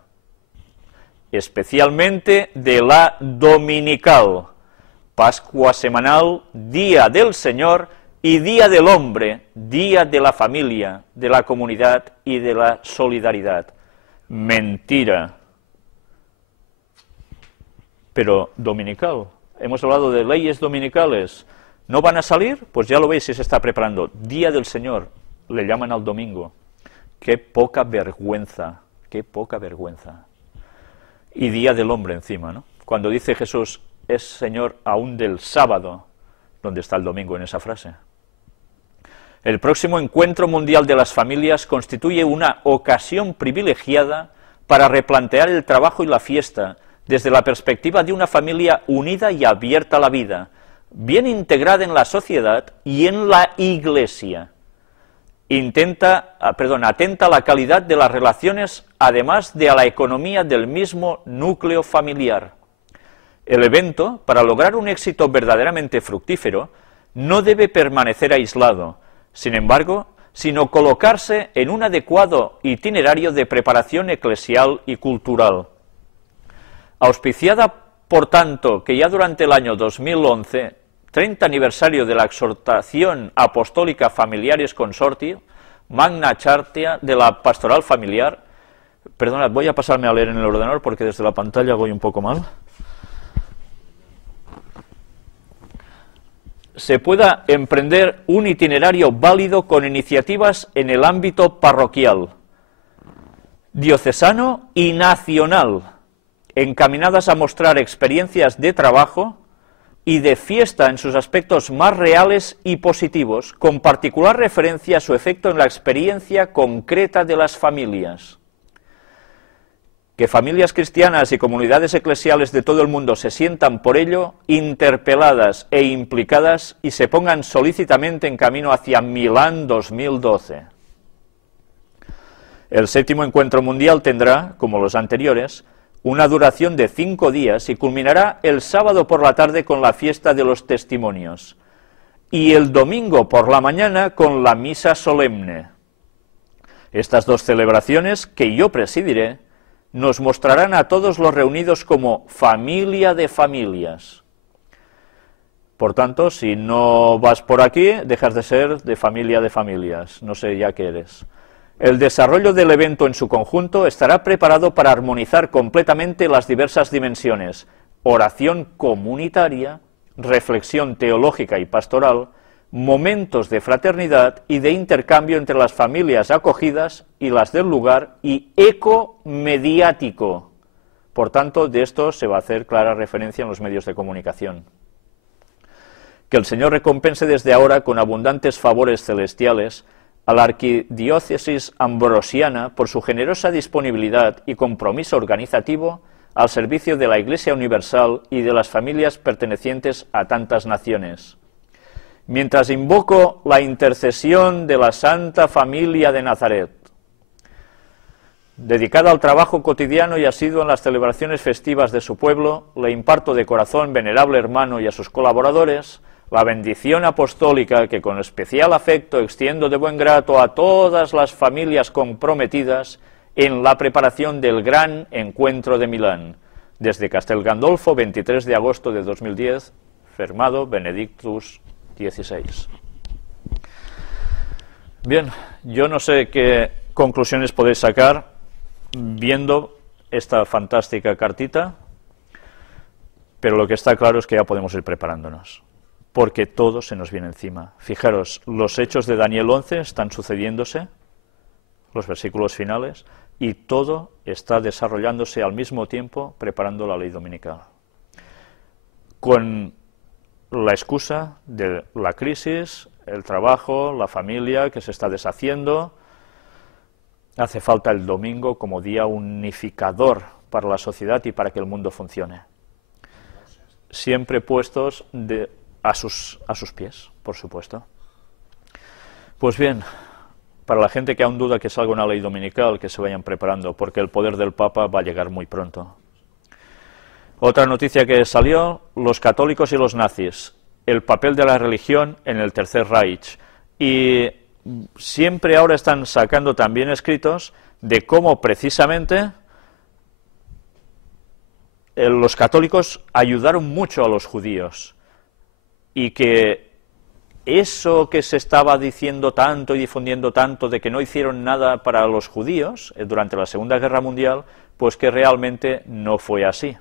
especialmente de la dominical, Pascua semanal, Día del Señor y Día del Hombre, Día de la familia, de la comunidad y de la solidaridad. Mentira. Pero dominical, hemos hablado de leyes dominicales, ¿no van a salir? Pues ya lo veis si se está preparando. Día del Señor, le llaman al domingo. Qué poca vergüenza, qué poca vergüenza. Y Día del Hombre encima, ¿no? Cuando dice Jesús, es Señor aún del sábado, ¿dónde está el domingo en esa frase? El próximo Encuentro Mundial de las Familias constituye una ocasión privilegiada para replantear el trabajo y la fiesta desde la perspectiva de una familia unida y abierta a la vida, bien integrada en la sociedad y en la Iglesia. Atenta a la calidad de las relaciones, además de a la economía del mismo núcleo familiar. El evento, para lograr un éxito verdaderamente fructífero, no debe permanecer aislado, sin embargo, sino colocarse en un adecuado itinerario de preparación eclesial y cultural. Auspiciada, por tanto, que ya durante el año 2011, 30 aniversario de la exhortación apostólica Familiaris Consortio, Magna Charta de la Pastoral Familiar, perdonad, voy a pasarme a leer en el ordenador porque desde la pantalla voy un poco mal, se pueda emprender un itinerario válido con iniciativas en el ámbito parroquial, diocesano y nacional, encaminadas a mostrar experiencias de trabajo y de fiesta en sus aspectos más reales y positivos, con particular referencia a su efecto en la experiencia concreta de las familias. Que familias cristianas y comunidades eclesiales de todo el mundo se sientan por ello interpeladas e implicadas y se pongan solícitamente en camino hacia Milán 2012. El 7º Encuentro Mundial tendrá, como los anteriores, una duración de 5 días y culminará el sábado por la tarde con la fiesta de los testimonios. y el domingo por la mañana con la misa solemne. Estas dos celebraciones, que yo presidiré, nos mostrarán a todos los reunidos como familia de familias. Por tanto, si no vas por aquí, dejas de ser de familias, no sé ya qué eres. El desarrollo del evento en su conjunto estará preparado para armonizar completamente las diversas dimensiones: oración comunitaria, reflexión teológica y pastoral, momentos de fraternidad y de intercambio entre las familias acogidas y las del lugar, y eco mediático. Por tanto, de esto se va a hacer clara referencia en los medios de comunicación. Que el Señor recompense desde ahora con abundantes favores celestiales a la Arquidiócesis Ambrosiana por su generosa disponibilidad y compromiso organizativo al servicio de la Iglesia Universal y de las familias pertenecientes a tantas naciones. Mientras invoco la intercesión de la Santa Familia de Nazaret, dedicada al trabajo cotidiano y asiduo en las celebraciones festivas de su pueblo, le imparto de corazón, venerable hermano, y a sus colaboradores, la bendición apostólica que con especial afecto extiendo de buen grato a todas las familias comprometidas en la preparación del gran encuentro de Milán. Desde Castel Gandolfo, 23 de agosto de 2010, firmado Benedictus XVI. Bien, yo no sé qué conclusiones podéis sacar viendo esta fantástica cartita, pero lo que está claro es que ya podemos ir preparándonos, porque todo se nos viene encima. Fijaros, los hechos de Daniel 11 están sucediéndose, los versículos finales, y todo está desarrollándose al mismo tiempo preparando la ley dominical. Con la excusa de la crisis, el trabajo, la familia que se está deshaciendo, hace falta el domingo como día unificador para la sociedad y para que el mundo funcione. Siempre puestos a sus pies, por supuesto. Pues bien, para la gente que aún duda que salga una ley dominical, que se vayan preparando, porque el poder del Papa va a llegar muy pronto. Otra noticia que salió: los católicos y los nazis, el papel de la religión en el Tercer Reich. Y siempre ahora están sacando también escritos de cómo precisamente los católicos ayudaron mucho a los judíos, y que eso que se estaba diciendo tanto y difundiendo tanto de que no hicieron nada para los judíos durante la Segunda Guerra Mundial, pues que realmente no fue así.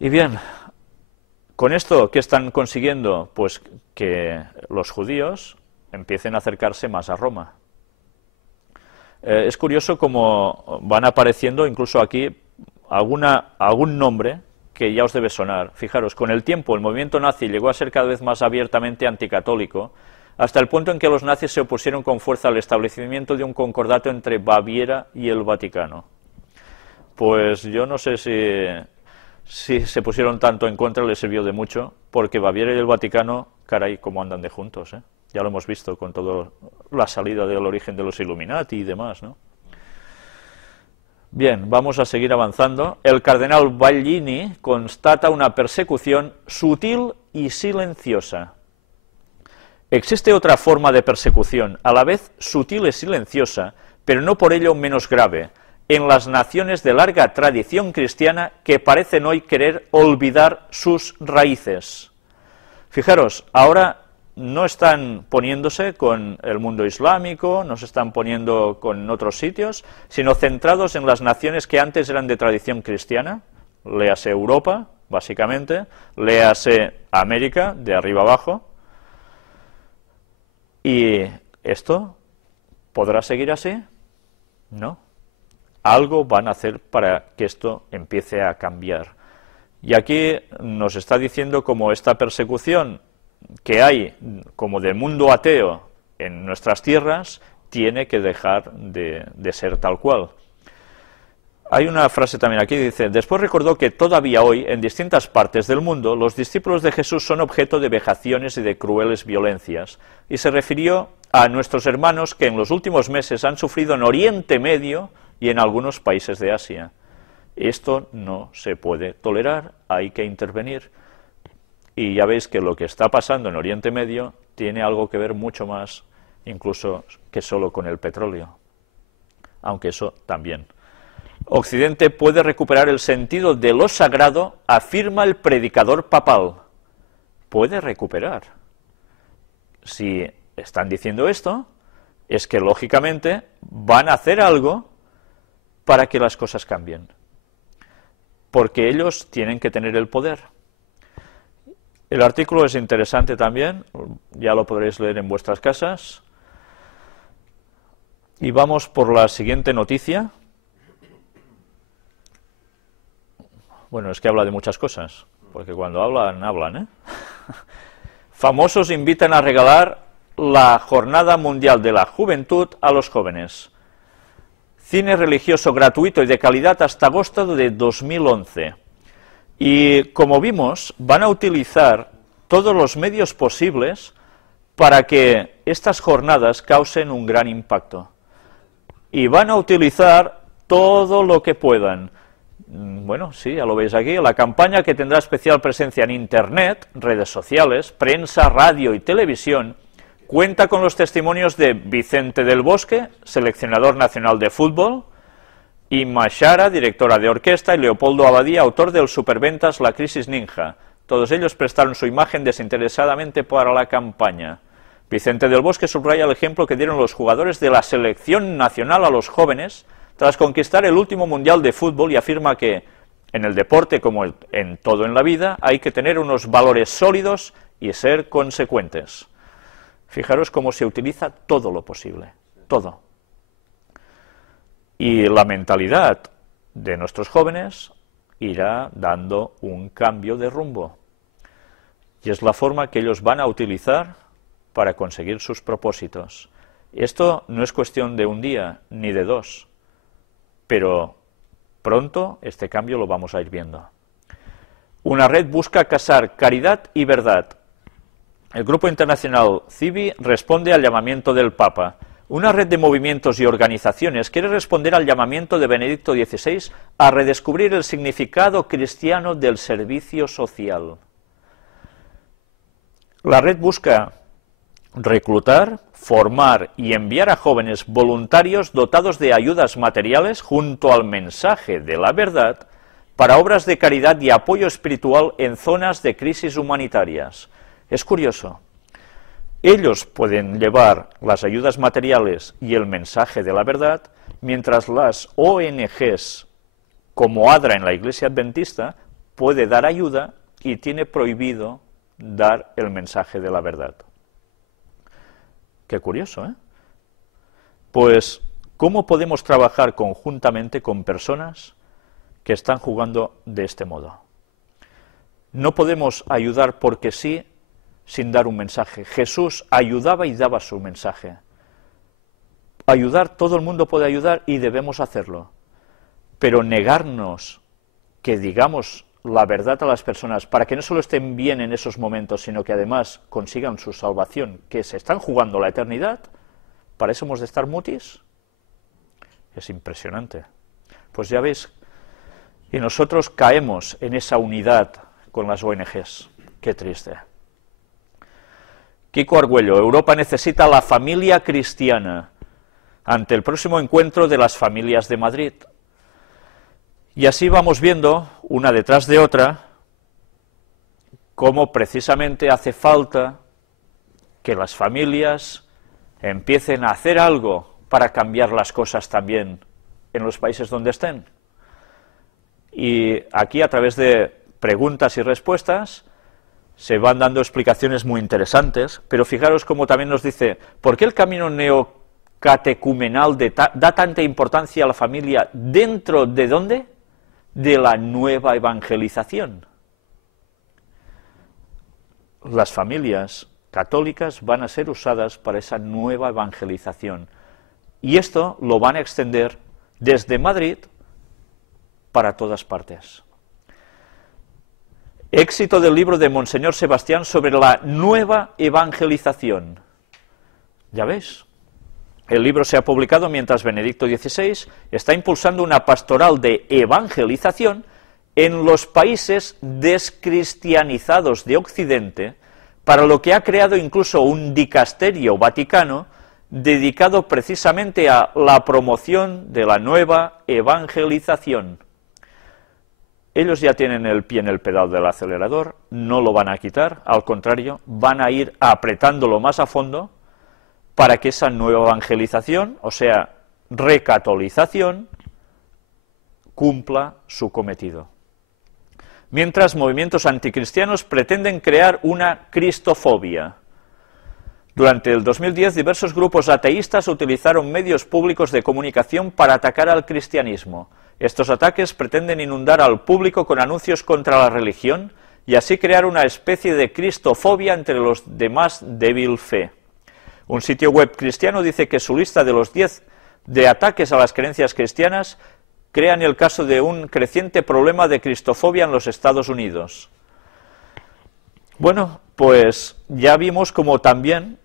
Y bien, con esto, ¿qué están consiguiendo? Pues que los judíos empiecen a acercarse más a Roma. Es curioso cómo van apareciendo incluso aquí algún nombre que ya os debe sonar. Fijaros, con el tiempo el movimiento nazi llegó a ser cada vez más abiertamente anticatólico, hasta el punto en que los nazis se opusieron con fuerza al establecimiento de un concordato entre Baviera y el Vaticano. Pues yo no sé si se pusieron tanto en contra, les sirvió de mucho, porque Baviera y el Vaticano, caray, cómo andan de juntos, ¿eh? Ya lo hemos visto con toda la salida del origen de los Illuminati y demás, ¿no? Bien, vamos a seguir avanzando. El cardenal Ballini constata una persecución sutil y silenciosa. Existe otra forma de persecución, a la vez sutil y silenciosa, pero no por ello menos grave, en las naciones de larga tradición cristiana que parecen hoy querer olvidar sus raíces. Fijaros, ahora no están poniéndose con el mundo islámico, no se están poniendo con otros sitios, sino centrados en las naciones que antes eran de tradición cristiana, léase Europa, básicamente, léase América, de arriba abajo. ¿Y esto podrá seguir así? No. Algo van a hacer para que esto empiece a cambiar. Y aquí nos está diciendo cómo esta persecución que hay como del mundo ateo en nuestras tierras tiene que dejar de ser tal cual. Hay una frase también aquí que dice: después recordó que todavía hoy en distintas partes del mundo los discípulos de Jesús son objeto de vejaciones y de crueles violencias, y se refirió a nuestros hermanos que en los últimos meses han sufrido en Oriente Medio y en algunos países de Asia. Esto no se puede tolerar, hay que intervenir. y ya veis que lo que está pasando en Oriente Medio tiene algo que ver mucho más incluso que solo con el petróleo, aunque eso también. Occidente puede recuperar el sentido de lo sagrado, afirma el predicador papal. Puede recuperar. Si están diciendo esto, es que lógicamente van a hacer algo para que las cosas cambien, porque ellos tienen que tener el poder. El artículo es interesante también, ya lo podréis leer en vuestras casas. Y vamos por la siguiente noticia. Bueno, es que habla de muchas cosas, porque cuando hablan, ¿eh? Famosos invitan a regalar la Jornada Mundial de la Juventud a los jóvenes. Cine religioso gratuito y de calidad hasta agosto de 2011. Y como vimos, van a utilizar todos los medios posibles para que estas jornadas causen un gran impacto. Y van a utilizar todo lo que puedan. Bueno, sí, ya lo veis aquí, la campaña, que tendrá especial presencia en Internet, redes sociales, prensa, radio y televisión, cuenta con los testimonios de Vicente del Bosque, seleccionador nacional de fútbol, Inma Shara, directora de orquesta, y Leopoldo Abadía, autor del superventas La Crisis Ninja. Todos ellos prestaron su imagen desinteresadamente para la campaña. Vicente del Bosque subraya el ejemplo que dieron los jugadores de la selección nacional a los jóvenes tras conquistar el último mundial de fútbol, y afirma que en el deporte, como en todo en la vida, hay que tener unos valores sólidos y ser consecuentes. Fijaros cómo se utiliza todo lo posible, todo. Y la mentalidad de nuestros jóvenes irá dando un cambio de rumbo. Y es la forma que ellos van a utilizar para conseguir sus propósitos. Esto no es cuestión de un día ni de dos, pero pronto este cambio lo vamos a ir viendo. Una red busca casar caridad y verdad. El grupo internacional CIVI responde al llamamiento del Papa. Una red de movimientos y organizaciones quiere responder al llamamiento de Benedicto XVI a redescubrir el significado cristiano del servicio social. La red busca reclutar, formar y enviar a jóvenes voluntarios dotados de ayudas materiales junto al mensaje de la verdad para obras de caridad y apoyo espiritual en zonas de crisis humanitarias. Es curioso. Ellos pueden llevar las ayudas materiales y el mensaje de la verdad, mientras las ONGs, como ADRA en la Iglesia Adventista, puede dar ayuda y tiene prohibido dar el mensaje de la verdad. Qué curioso, ¿eh? Pues, ¿cómo podemos trabajar conjuntamente con personas que están jugando de este modo? No podemos ayudar porque sí, sin dar un mensaje. Jesús ayudaba y daba su mensaje. Ayudar, todo el mundo puede ayudar y debemos hacerlo. Pero negarnos que digamos la verdad a las personas para que no solo estén bien en esos momentos, sino que además consigan su salvación, que se están jugando la eternidad, ¿para eso hemos de estar mutis? Es impresionante. Pues ya veis, y nosotros caemos en esa unidad con las ONGs. Qué triste. Kiko Argüello, Europa necesita la familia cristiana ante el próximo encuentro de las familias de Madrid. Y así vamos viendo, una detrás de otra, cómo precisamente hace falta que las familias empiecen a hacer algo para cambiar las cosas también en los países donde estén. Y aquí, a través de preguntas y respuestas, se van dando explicaciones muy interesantes, pero fijaros cómo también nos dice, ¿por qué el camino neocatecumenal da tanta importancia a la familia dentro de dónde? De la nueva evangelización. Las familias católicas van a ser usadas para esa nueva evangelización. Y esto lo van a extender desde Madrid para todas partes. Éxito del libro de Monseñor Sebastián sobre la nueva evangelización. ¿Ya ves? El libro se ha publicado mientras Benedicto XVI está impulsando una pastoral de evangelización en los países descristianizados de Occidente, para lo que ha creado incluso un dicasterio vaticano dedicado precisamente a la promoción de la nueva evangelización. Ellos ya tienen el pie en el pedal del acelerador, no lo van a quitar, al contrario, van a ir apretándolo más a fondo para que esa nueva evangelización, o sea, recatolización, cumpla su cometido. Mientras movimientos anticristianos pretenden crear una cristofobia. Durante el 2010, diversos grupos ateístas utilizaron medios públicos de comunicación para atacar al cristianismo. Estos ataques pretenden inundar al público con anuncios contra la religión y así crear una especie de cristofobia entre los de más débil fe. Un sitio web cristiano dice que su lista de los 10 de ataques a las creencias cristianas crean el caso de un creciente problema de cristofobia en los Estados Unidos. Bueno, pues ya vimos como también,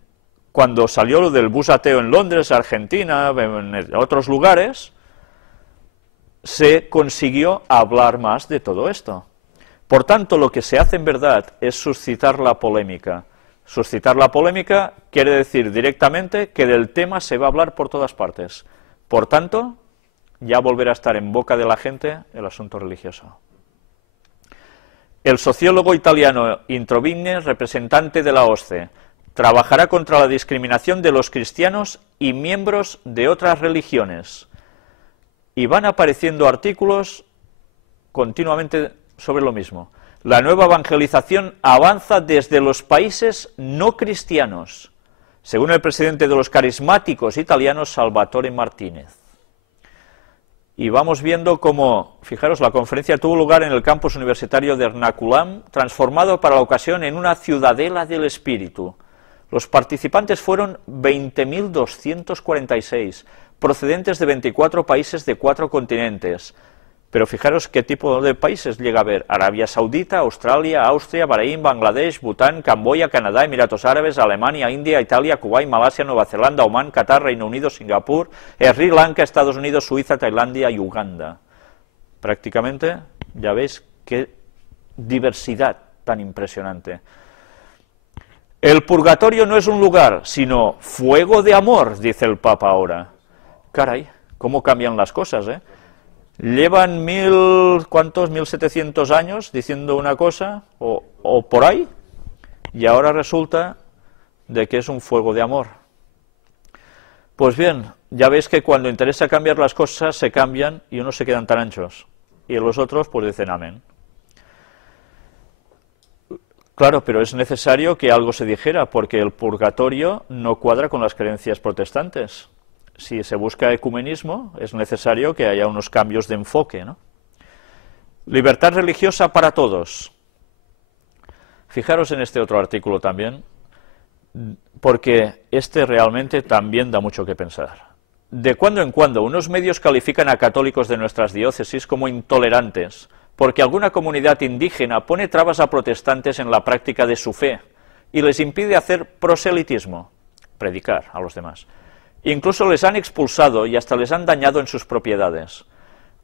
cuando salió lo del bus ateo en Londres, Argentina, en otros lugares, se consiguió hablar más de todo esto. Por tanto, lo que se hace en verdad es suscitar la polémica. Suscitar la polémica quiere decir directamente que del tema se va a hablar por todas partes. Por tanto, ya volverá a estar en boca de la gente el asunto religioso. El sociólogo italiano Introvigne, representante de la OSCE, trabajará contra la discriminación de los cristianos y miembros de otras religiones. Y van apareciendo artículos continuamente sobre lo mismo. La nueva evangelización avanza desde los países no cristianos, según el presidente de los carismáticos italianos, Salvatore Martínez. Y vamos viendo cómo, fijaros, la conferencia tuvo lugar en el campus universitario de Ernakulam, transformado para la ocasión en una ciudadela del espíritu. Los participantes fueron 20.246, procedentes de 24 países de 4 continentes. Pero fijaros qué tipo de países llega a haber: Arabia Saudita, Australia, Austria, Bahrein, Bangladesh, Bután, Camboya, Canadá, Emiratos Árabes, Alemania, India, Italia, Kuwait, Malasia, Nueva Zelanda, Omán, Qatar, Reino Unido, Singapur, Sri Lanka, Estados Unidos, Suiza, Tailandia y Uganda. Prácticamente, ya veis qué diversidad tan impresionante. El purgatorio no es un lugar, sino fuego de amor, dice el Papa ahora. Caray, cómo cambian las cosas, ¿eh? Llevan 1.700 años diciendo una cosa, o por ahí, y ahora resulta de que es un fuego de amor. Pues bien, ya veis que cuando interesa cambiar las cosas se cambian y unos se quedan tan anchos, y los otros pues dicen amén. Claro, pero es necesario que algo se dijera, porque el purgatorio no cuadra con las creencias protestantes. Si se busca ecumenismo, es necesario que haya unos cambios de enfoque, ¿no? Libertad religiosa para todos. Fijaros en este otro artículo también, porque este realmente también da mucho que pensar. De cuando en cuando, unos medios califican a católicos de nuestras diócesis como intolerantes, porque alguna comunidad indígena pone trabas a protestantes en la práctica de su fe y les impide hacer proselitismo, predicar a los demás. Incluso les han expulsado y hasta les han dañado en sus propiedades.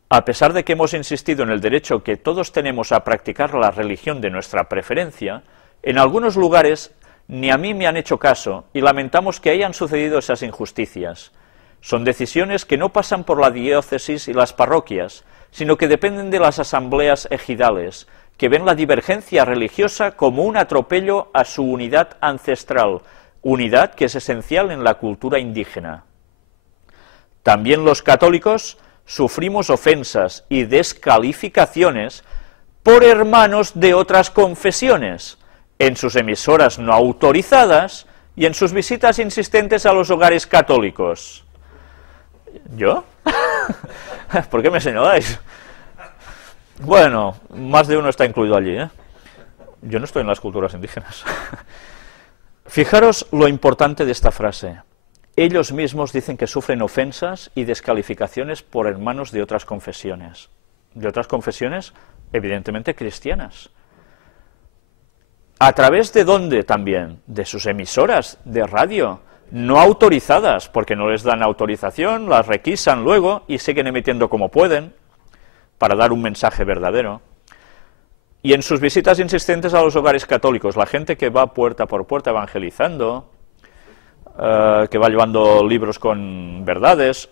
A pesar de que hemos insistido en el derecho que todos tenemos a practicar la religión de nuestra preferencia, en algunos lugares ni a mí me han hecho caso y lamentamos que hayan sucedido esas injusticias. Son decisiones que no pasan por la diócesis y las parroquias, sino que dependen de las asambleas ejidales, que ven la divergencia religiosa como un atropello a su unidad ancestral, unidad que es esencial en la cultura indígena. También los católicos sufrimos ofensas y descalificaciones por hermanos de otras confesiones, en sus emisoras no autorizadas y en sus visitas insistentes a los hogares católicos. ¿Yo? ¿Por qué me señaláis? Bueno, más de uno está incluido allí, ¿eh? Yo no estoy en las culturas indígenas. Fijaros lo importante de esta frase. Ellos mismos dicen que sufren ofensas y descalificaciones por hermanos de otras confesiones. De otras confesiones, evidentemente cristianas. ¿A través de dónde también? De sus emisoras de radio, no autorizadas, porque no les dan autorización, las requisan luego y siguen emitiendo como pueden, para dar un mensaje verdadero. Y en sus visitas insistentes a los hogares católicos, la gente que va puerta por puerta evangelizando, que va llevando libros con verdades,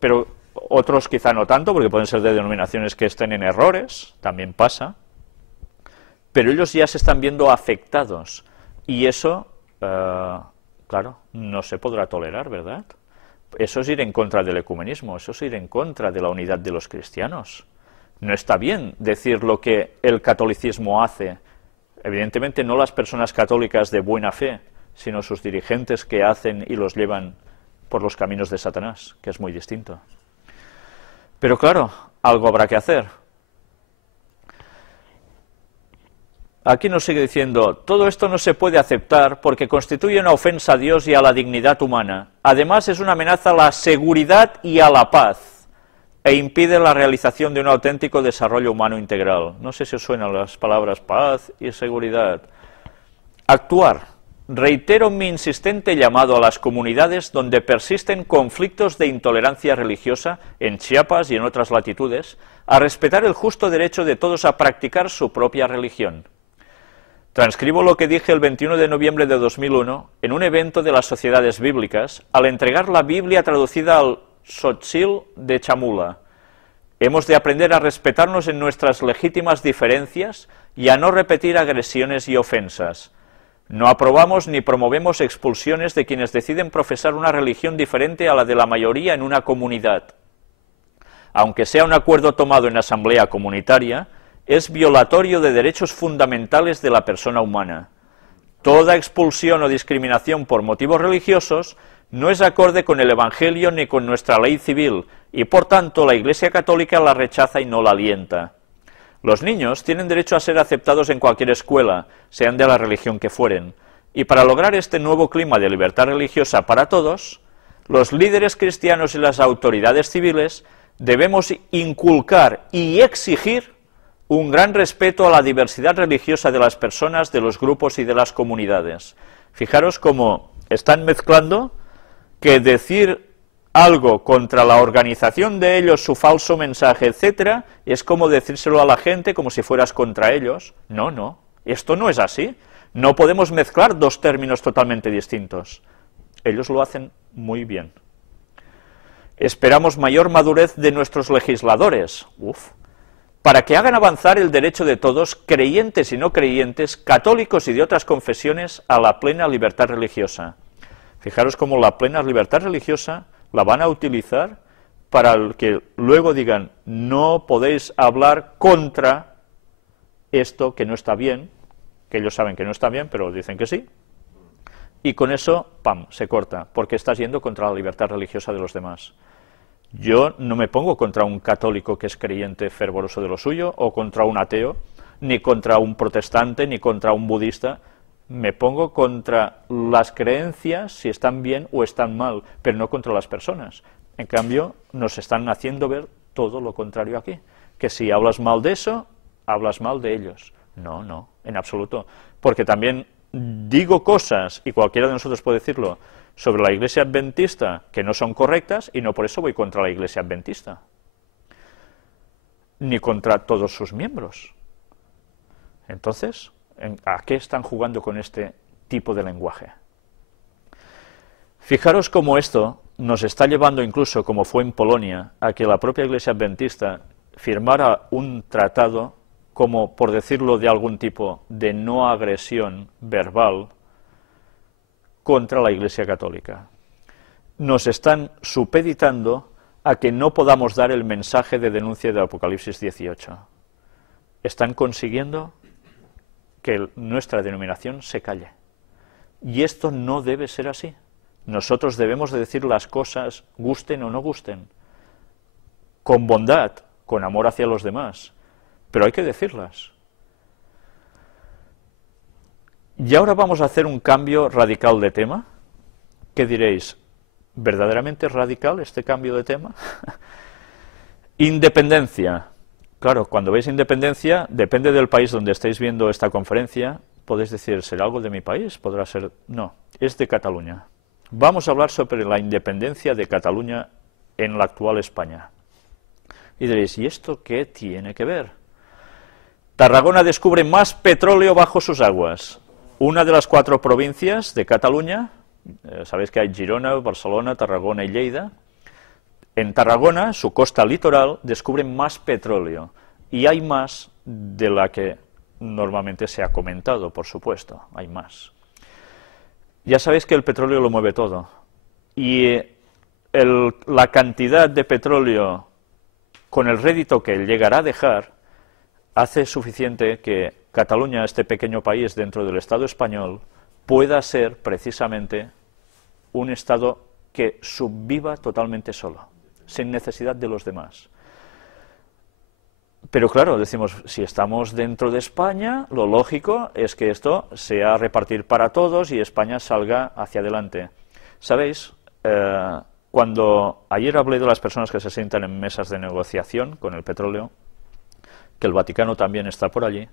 pero otros quizá no tanto, porque pueden ser de denominaciones que estén en errores, también pasa, pero ellos ya se están viendo afectados, y eso, claro, no se podrá tolerar, ¿verdad? Eso es ir en contra del ecumenismo, eso es ir en contra de la unidad de los cristianos. No está bien decir lo que el catolicismo hace, evidentemente no las personas católicas de buena fe, sino sus dirigentes que hacen y los llevan por los caminos de Satanás, que es muy distinto. Pero claro, algo habrá que hacer. Aquí nos sigue diciendo, todo esto no se puede aceptar porque constituye una ofensa a Dios y a la dignidad humana. Además es una amenaza a la seguridad y a la paz e impide la realización de un auténtico desarrollo humano integral. No sé si os suenan las palabras paz y seguridad. Actuar. Reitero mi insistente llamado a las comunidades donde persisten conflictos de intolerancia religiosa, en Chiapas y en otras latitudes, a respetar el justo derecho de todos a practicar su propia religión. Transcribo lo que dije el 21 de noviembre de 2001 en un evento de las Sociedades Bíblicas al entregar la Biblia traducida al Xochitl de Chamula. Hemos de aprender a respetarnos en nuestras legítimas diferencias y a no repetir agresiones y ofensas. No aprobamos ni promovemos expulsiones de quienes deciden profesar una religión diferente a la de la mayoría en una comunidad. Aunque sea un acuerdo tomado en asamblea comunitaria, es violatorio de derechos fundamentales de la persona humana. Toda expulsión o discriminación por motivos religiosos no es acorde con el Evangelio ni con nuestra ley civil, y por tanto la Iglesia Católica la rechaza y no la alienta. Los niños tienen derecho a ser aceptados en cualquier escuela, sean de la religión que fueren, y para lograr este nuevo clima de libertad religiosa para todos, los líderes cristianos y las autoridades civiles debemos inculcar y exigir un gran respeto a la diversidad religiosa de las personas, de los grupos y de las comunidades. Fijaros cómo están mezclando que decir algo contra la organización de ellos, su falso mensaje, etcétera, es como decírselo a la gente como si fueras contra ellos. No, no, esto no es así. No podemos mezclar dos términos totalmente distintos. Ellos lo hacen muy bien. Esperamos mayor madurez de nuestros legisladores, para que hagan avanzar el derecho de todos, creyentes y no creyentes, católicos y de otras confesiones, a la plena libertad religiosa. Fijaros cómo la plena libertad religiosa la van a utilizar para que luego digan, no podéis hablar contra esto que no está bien, que ellos saben que no está bien, pero dicen que sí, y con eso, ¡pam!, se corta, porque estás yendo contra la libertad religiosa de los demás. Yo no me pongo contra un católico que es creyente fervoroso de lo suyo, o contra un ateo, ni contra un protestante, ni contra un budista. Me pongo contra las creencias, si están bien o están mal, pero no contra las personas. En cambio, nos están haciendo ver todo lo contrario aquí, que si hablas mal de eso, hablas mal de ellos. No, no, en absoluto, porque también digo cosas, y cualquiera de nosotros puede decirlo, sobre la Iglesia Adventista que no son correctas, y no por eso voy contra la Iglesia Adventista, ni contra todos sus miembros. Entonces, ¿a qué están jugando con este tipo de lenguaje? Fijaros cómo esto nos está llevando incluso, como fue en Polonia, a que la propia Iglesia Adventista firmara un tratado como, por decirlo de algún tipo, de no agresión verbal contra la Iglesia Católica. Nos están supeditando a que no podamos dar el mensaje de denuncia de Apocalipsis 18. Están consiguiendo que nuestra denominación se calle. Y esto no debe ser así. Nosotros debemos de decir las cosas, gusten o no gusten, con bondad, con amor hacia los demás, pero hay que decirlas. Y ahora vamos a hacer un cambio radical de tema. ¿Qué diréis? ¿Verdaderamente radical este cambio de tema? Independencia. Claro, cuando veis independencia, depende del país donde estéis viendo esta conferencia, podéis decir, ¿será algo de mi país? Podrá ser... No, es de Cataluña. Vamos a hablar sobre la independencia de Cataluña en la actual España. Y diréis, ¿y esto qué tiene que ver? Tarragona descubre más petróleo bajo sus aguas. Una de las 4 provincias de Cataluña, sabéis que hay Girona, Barcelona, Tarragona y Lleida. En Tarragona, su costa litoral, descubren más petróleo. Y hay más de la que normalmente se ha comentado, por supuesto, hay más. Ya sabéis que el petróleo lo mueve todo. Y la cantidad de petróleo con el rédito que llegará a dejar hace suficiente que Cataluña, este pequeño país dentro del Estado español, pueda ser precisamente un Estado que subviva totalmente solo, sin necesidad de los demás. Pero claro, decimos, si estamos dentro de España, lo lógico es que esto sea repartir para todos y España salga hacia adelante. ¿Sabéis? Cuando ayer hablé de las personas que se sientan en mesas de negociación con el petróleo, que el Vaticano también está por allí,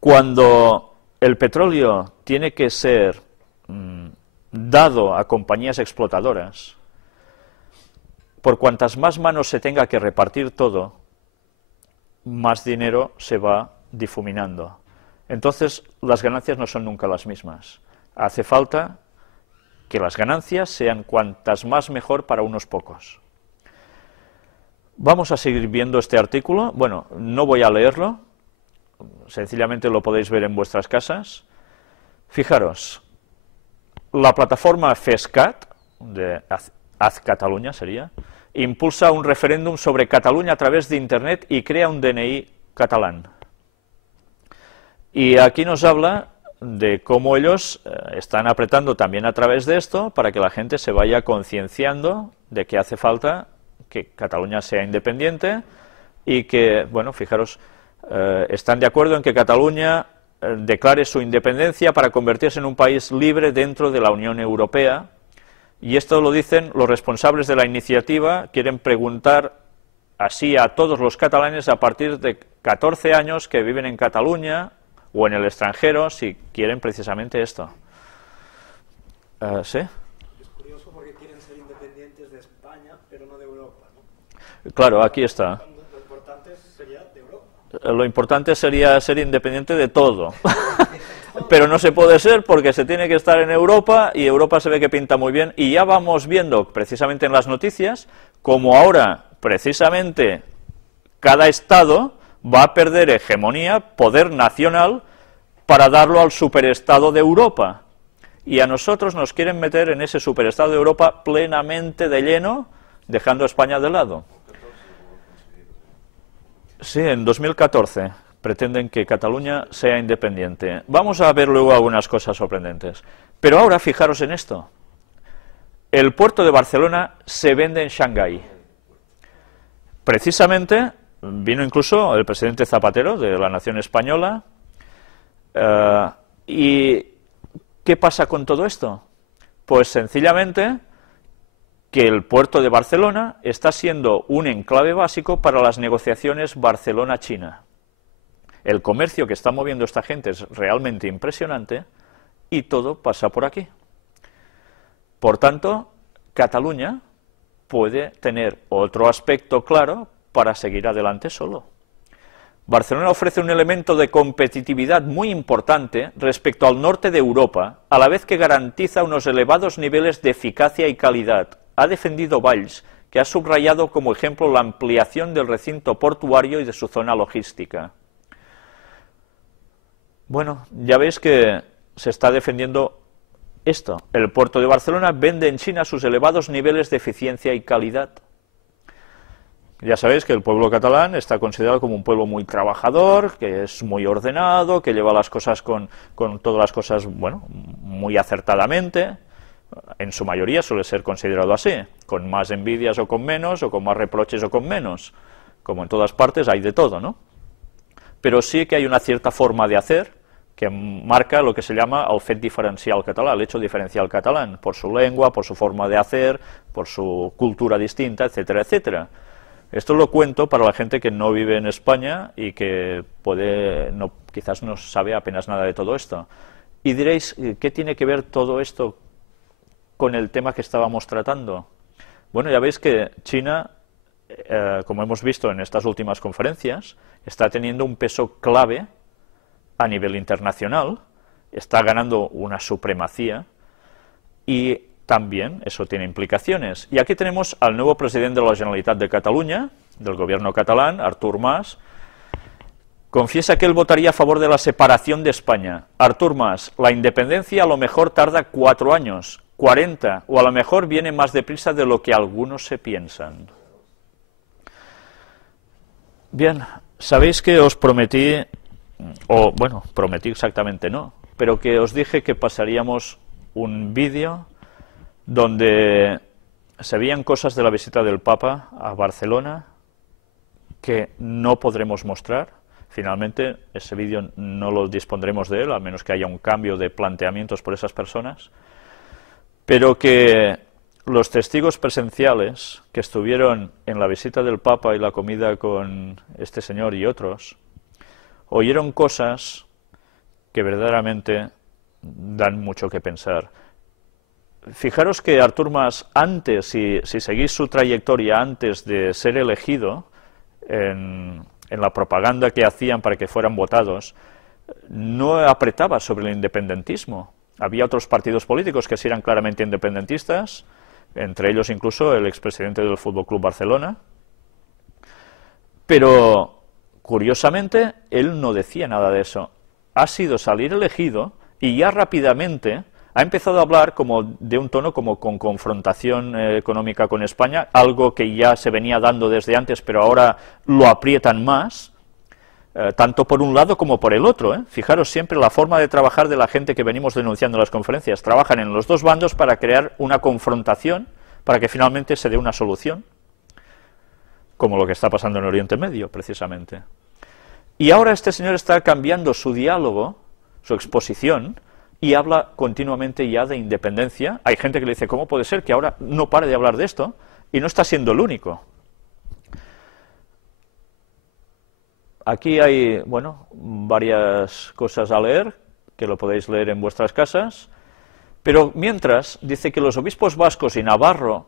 cuando el petróleo tiene que ser dado a compañías explotadoras, por cuantas más manos se tenga que repartir todo, más dinero se va difuminando. Entonces, las ganancias no son nunca las mismas. Hace falta que las ganancias sean cuantas más mejor para unos pocos. Vamos a seguir viendo este artículo. Bueno, no voy a leerlo, sencillamente lo podéis ver en vuestras casas. Fijaros, la plataforma FESCAT, de Haz Catalunya sería, impulsa un referéndum sobre Cataluña a través de Internet y crea un DNI catalán. Y aquí nos habla de cómo ellos están apretando también a través de esto para que la gente se vaya concienciando de que hace falta que Cataluña sea independiente y que, bueno, fijaros, están de acuerdo en que Cataluña declare su independencia para convertirse en un país libre dentro de la Unión Europea. Y esto lo dicen los responsables de la iniciativa, quieren preguntar así a todos los catalanes a partir de 14 años que viven en Cataluña o en el extranjero, si quieren precisamente esto. ¿Sí? Es curioso porque quieren ser independientes de España, pero no de Europa, ¿no? Claro, aquí está. Lo importante sería de Europa. Lo importante sería ser independiente de todo. Pero no se puede ser porque se tiene que estar en Europa y Europa se ve que pinta muy bien y ya vamos viendo precisamente en las noticias como ahora precisamente cada Estado va a perder hegemonía, poder nacional para darlo al superestado de Europa y a nosotros nos quieren meter en ese superestado de Europa plenamente de lleno dejando a España de lado. Sí, en 2014 pretenden que Cataluña sea independiente. Vamos a ver luego algunas cosas sorprendentes. Pero ahora fijaros en esto. El puerto de Barcelona se vende en Shanghái. Precisamente vino incluso el presidente Zapatero de la nación española. ¿Y qué pasa con todo esto? Pues sencillamente que el puerto de Barcelona está siendo un enclave básico para las negociaciones Barcelona-China. El comercio que está moviendo esta gente es realmente impresionante y todo pasa por aquí. Por tanto, Cataluña puede tener otro aspecto claro para seguir adelante solo. Barcelona ofrece un elemento de competitividad muy importante respecto al norte de Europa, a la vez que garantiza unos elevados niveles de eficacia y calidad. Ha defendido Valls, que ha subrayado como ejemplo la ampliación del recinto portuario y de su zona logística. Bueno, ya veis que se está defendiendo esto. El puerto de Barcelona vende en China sus elevados niveles de eficiencia y calidad. Ya sabéis que el pueblo catalán está considerado como un pueblo muy trabajador, que es muy ordenado, que lleva las cosas con todas las cosas, bueno, muy acertadamente. En su mayoría suele ser considerado así, con más envidias o con menos, o con más reproches o con menos. Como en todas partes hay de todo, ¿no? Pero sí que hay una cierta forma de hacer que marca lo que se llama el fet diferencial catalán, el hecho diferencial catalán, por su lengua, por su forma de hacer, por su cultura distinta, etcétera, etcétera. Esto lo cuento para la gente que no vive en España y que quizás no sabe apenas nada de todo esto. Y diréis, ¿qué tiene que ver todo esto con el tema que estábamos tratando? Bueno, ya veis que China como hemos visto en estas últimas conferencias, está teniendo un peso clave a nivel internacional, está ganando una supremacía y también eso tiene implicaciones. Y aquí tenemos al nuevo presidente de la Generalitat de Cataluña, del gobierno catalán, Artur Mas. Confiesa que él votaría a favor de la separación de España. Artur Mas, la independencia a lo mejor tarda 4 años, 40, o a lo mejor viene más deprisa de lo que algunos se piensan. Bien, sabéis que os prometí, o bueno, prometí exactamente no, pero que os dije que pasaríamos un vídeo donde se veían cosas de la visita del Papa a Barcelona que no podremos mostrar. Finalmente, ese vídeo no lo dispondremos de él, a menos que haya un cambio de planteamientos por esas personas, pero que los testigos presenciales que estuvieron en la visita del Papa y la comida con este señor y otros, oyeron cosas que verdaderamente dan mucho que pensar. Fijaros que Artur Mas, antes, si seguís su trayectoria antes de ser elegido, en la propaganda que hacían para que fueran votados, no apretaba sobre el independentismo. Había otros partidos políticos que sí eran claramente independentistas, entre ellos incluso el expresidente del Fútbol Club Barcelona, pero curiosamente él no decía nada de eso. Ha sido salir elegido y ya rápidamente ha empezado a hablar como de un tono como con confrontación económica con España, algo que ya se venía dando desde antes, pero ahora lo aprietan más, tanto por un lado como por el otro. Fijaros siempre la forma de trabajar de la gente que venimos denunciando en las conferencias. Trabajan en los dos bandos para crear una confrontación, para que finalmente se dé una solución, como lo que está pasando en Oriente Medio, precisamente. Y ahora este señor está cambiando su diálogo, su exposición, y habla continuamente ya de independencia. Hay gente que le dice, ¿cómo puede ser que ahora no pare de hablar de esto? Y no está siendo el único. Aquí hay, bueno, varias cosas a leer, que lo podéis leer en vuestras casas, pero mientras dice que los obispos vascos y Navarro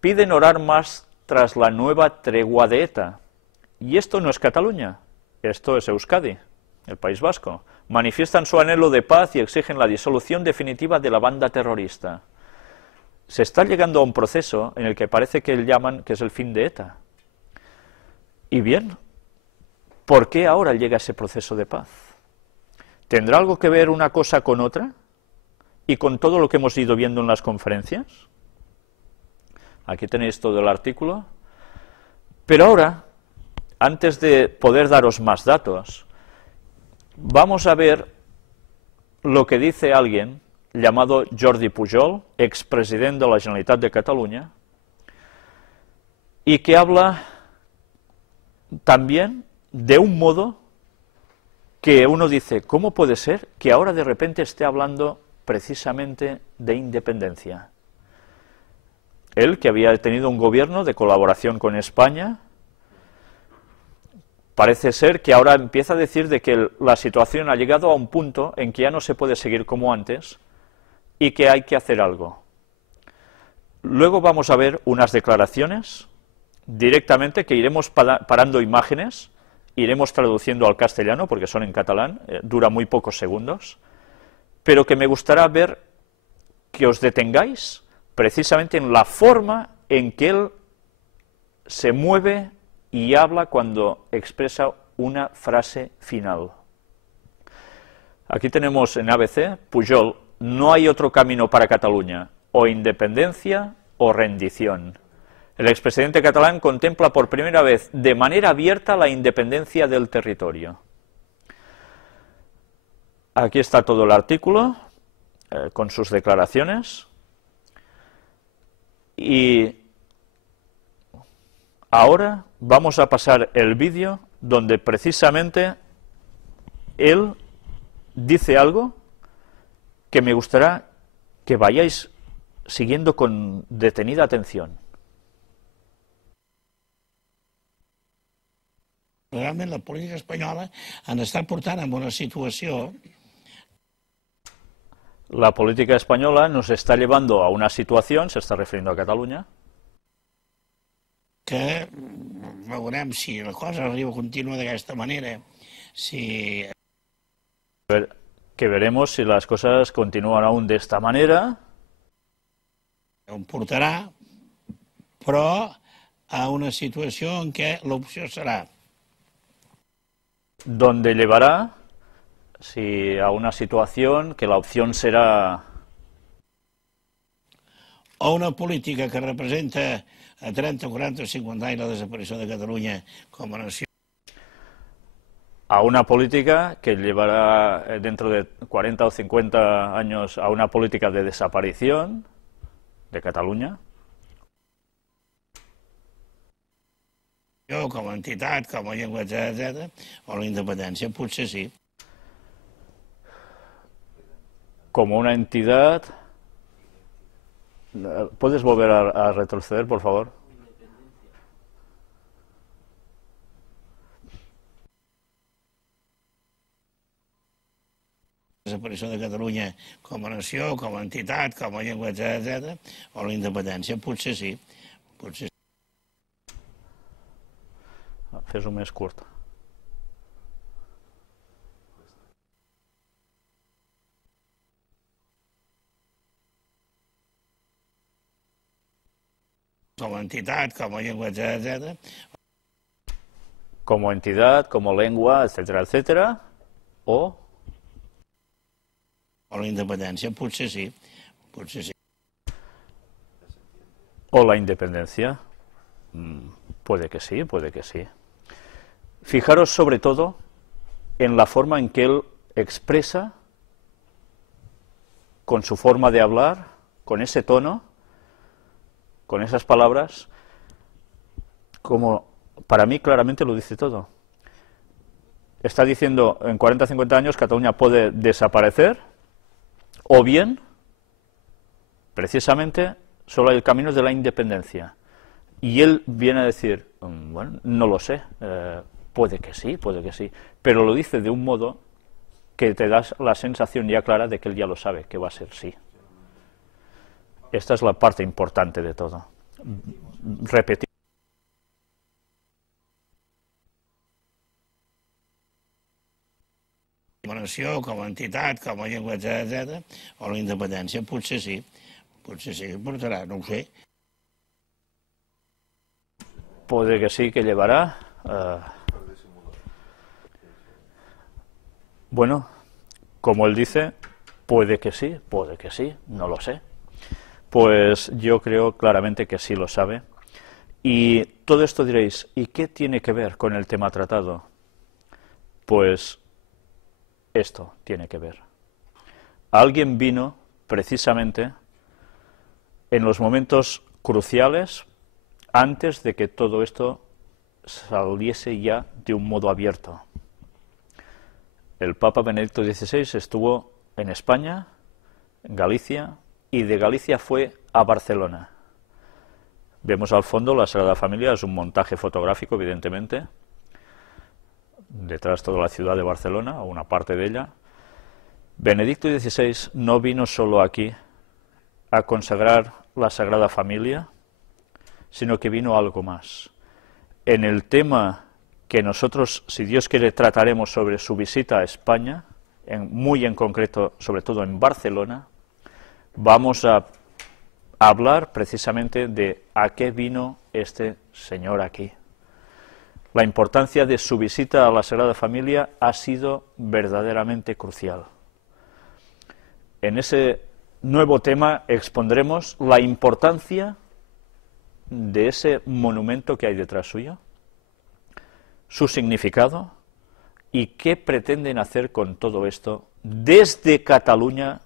piden orar más tras la nueva tregua de ETA. Y esto no es Cataluña, esto es Euskadi, el País Vasco. Manifiestan su anhelo de paz y exigen la disolución definitiva de la banda terrorista. Se está llegando a un proceso en el que parece que llaman que es el fin de ETA. Y bien, ¿por qué ahora llega ese proceso de paz? ¿Tendrá algo que ver una cosa con otra? ¿Y con todo lo que hemos ido viendo en las conferencias? Aquí tenéis todo el artículo. Pero ahora, antes de poder daros más datos, vamos a ver lo que dice alguien llamado Jordi Pujol, expresidente de la Generalitat de Cataluña, y que habla también de un modo que uno dice, ¿cómo puede ser que ahora de repente esté hablando precisamente de independencia? Él, que había tenido un gobierno de colaboración con España, parece ser que ahora empieza a decir de que la situación ha llegado a un punto en que ya no se puede seguir como antes y que hay que hacer algo. Luego vamos a ver unas declaraciones directamente que iremos parando imágenes, iremos traduciendo al castellano porque son en catalán, dura muy pocos segundos, pero que me gustará ver que os detengáis precisamente en la forma en que él se mueve y habla cuando expresa una frase final. Aquí tenemos en ABC, Pujol, no hay otro camino para Cataluña, o independencia o rendición. El expresidente catalán contempla por primera vez de manera abierta la independencia del territorio. Aquí está todo el artículo, con sus declaraciones, y ahora vamos a pasar el vídeo donde precisamente él dice algo que me gustará que vayáis siguiendo con detenida atención. Realment la política espanyola ens està portant en una situació. La política española nos está llevando a una situación, se está refiriendo a Cataluña, que veurem si la cosa arriba continua d'aquesta manera, si... Que veremos si las cosas continúan aún de esta manera. On portarà, però a una situació en què l'opció serà Donde llevará, si a una situación que la opción será o una política que representa a 30, 40 o 50 anys la desaparició de Catalunya com a nació, a una política que llevará dentro de 40 o 50 años a una política de desaparición de Cataluña. com a entitat, com a llengua, etc., o la independència, potser sí. Como una entidad... ¿Puedes volver a retroceder, por favor? Desaparició de Catalunya com a nació, com a entitat, com a llengua, etc., o la independència, potser sí. Potser sí. Fes-ho més curt. Com a entitat, com a llengua, etc., Como entidad, como lengua, etcétera, etcétera, o la independència, potser sí. Potser sí. o la independencia. Puede que sí, puede que sí. Fijaros sobre todo en la forma en que él expresa, con su forma de hablar, con ese tono, con esas palabras, como para mí claramente lo dice todo. Está diciendo, en 40 o 50 años Cataluña puede desaparecer, o bien, precisamente, solo hay el camino de la independencia. Y él viene a decir, bueno, no lo sé, puede que sí, pero lo dice de un modo que te das la sensación ya clara de que él ya lo sabe, que va a ser sí. Esta es la parte importante de todo. Repetir. Com a nació, com a entitat, com a llengua, etc., o la independència, potser sí. Potser sí que portarà, no ho sé. Puede que sí, que llevará. Bueno, como él dice, puede que sí, no lo sé. Pues yo creo claramente que sí lo sabe. Y todo esto diréis, ¿y qué tiene que ver con el tema tratado? Pues esto tiene que ver. Alguien vino precisamente en los momentos cruciales antes de que todo esto saliese ya de un modo abierto. El Papa Benedicto XVI estuvo en España, en Galicia, y de Galicia fue a Barcelona. Vemos al fondo la Sagrada Familia, es un montaje fotográfico, evidentemente, detrás toda la ciudad de Barcelona, o una parte de ella. Benedicto XVI no vino solo aquí a consagrar la Sagrada Familia, sino que vino algo más. En el tema que nosotros, si Dios quiere, trataremos sobre su visita a España, muy en concreto, sobre todo en Barcelona, vamos a hablar precisamente de a qué vino este señor aquí. La importancia de su visita a la Sagrada Familia ha sido verdaderamente crucial. En ese nuevo tema expondremos la importancia de ese monumento que hay detrás suyo, su significado y qué pretenden hacer con todo esto desde Cataluña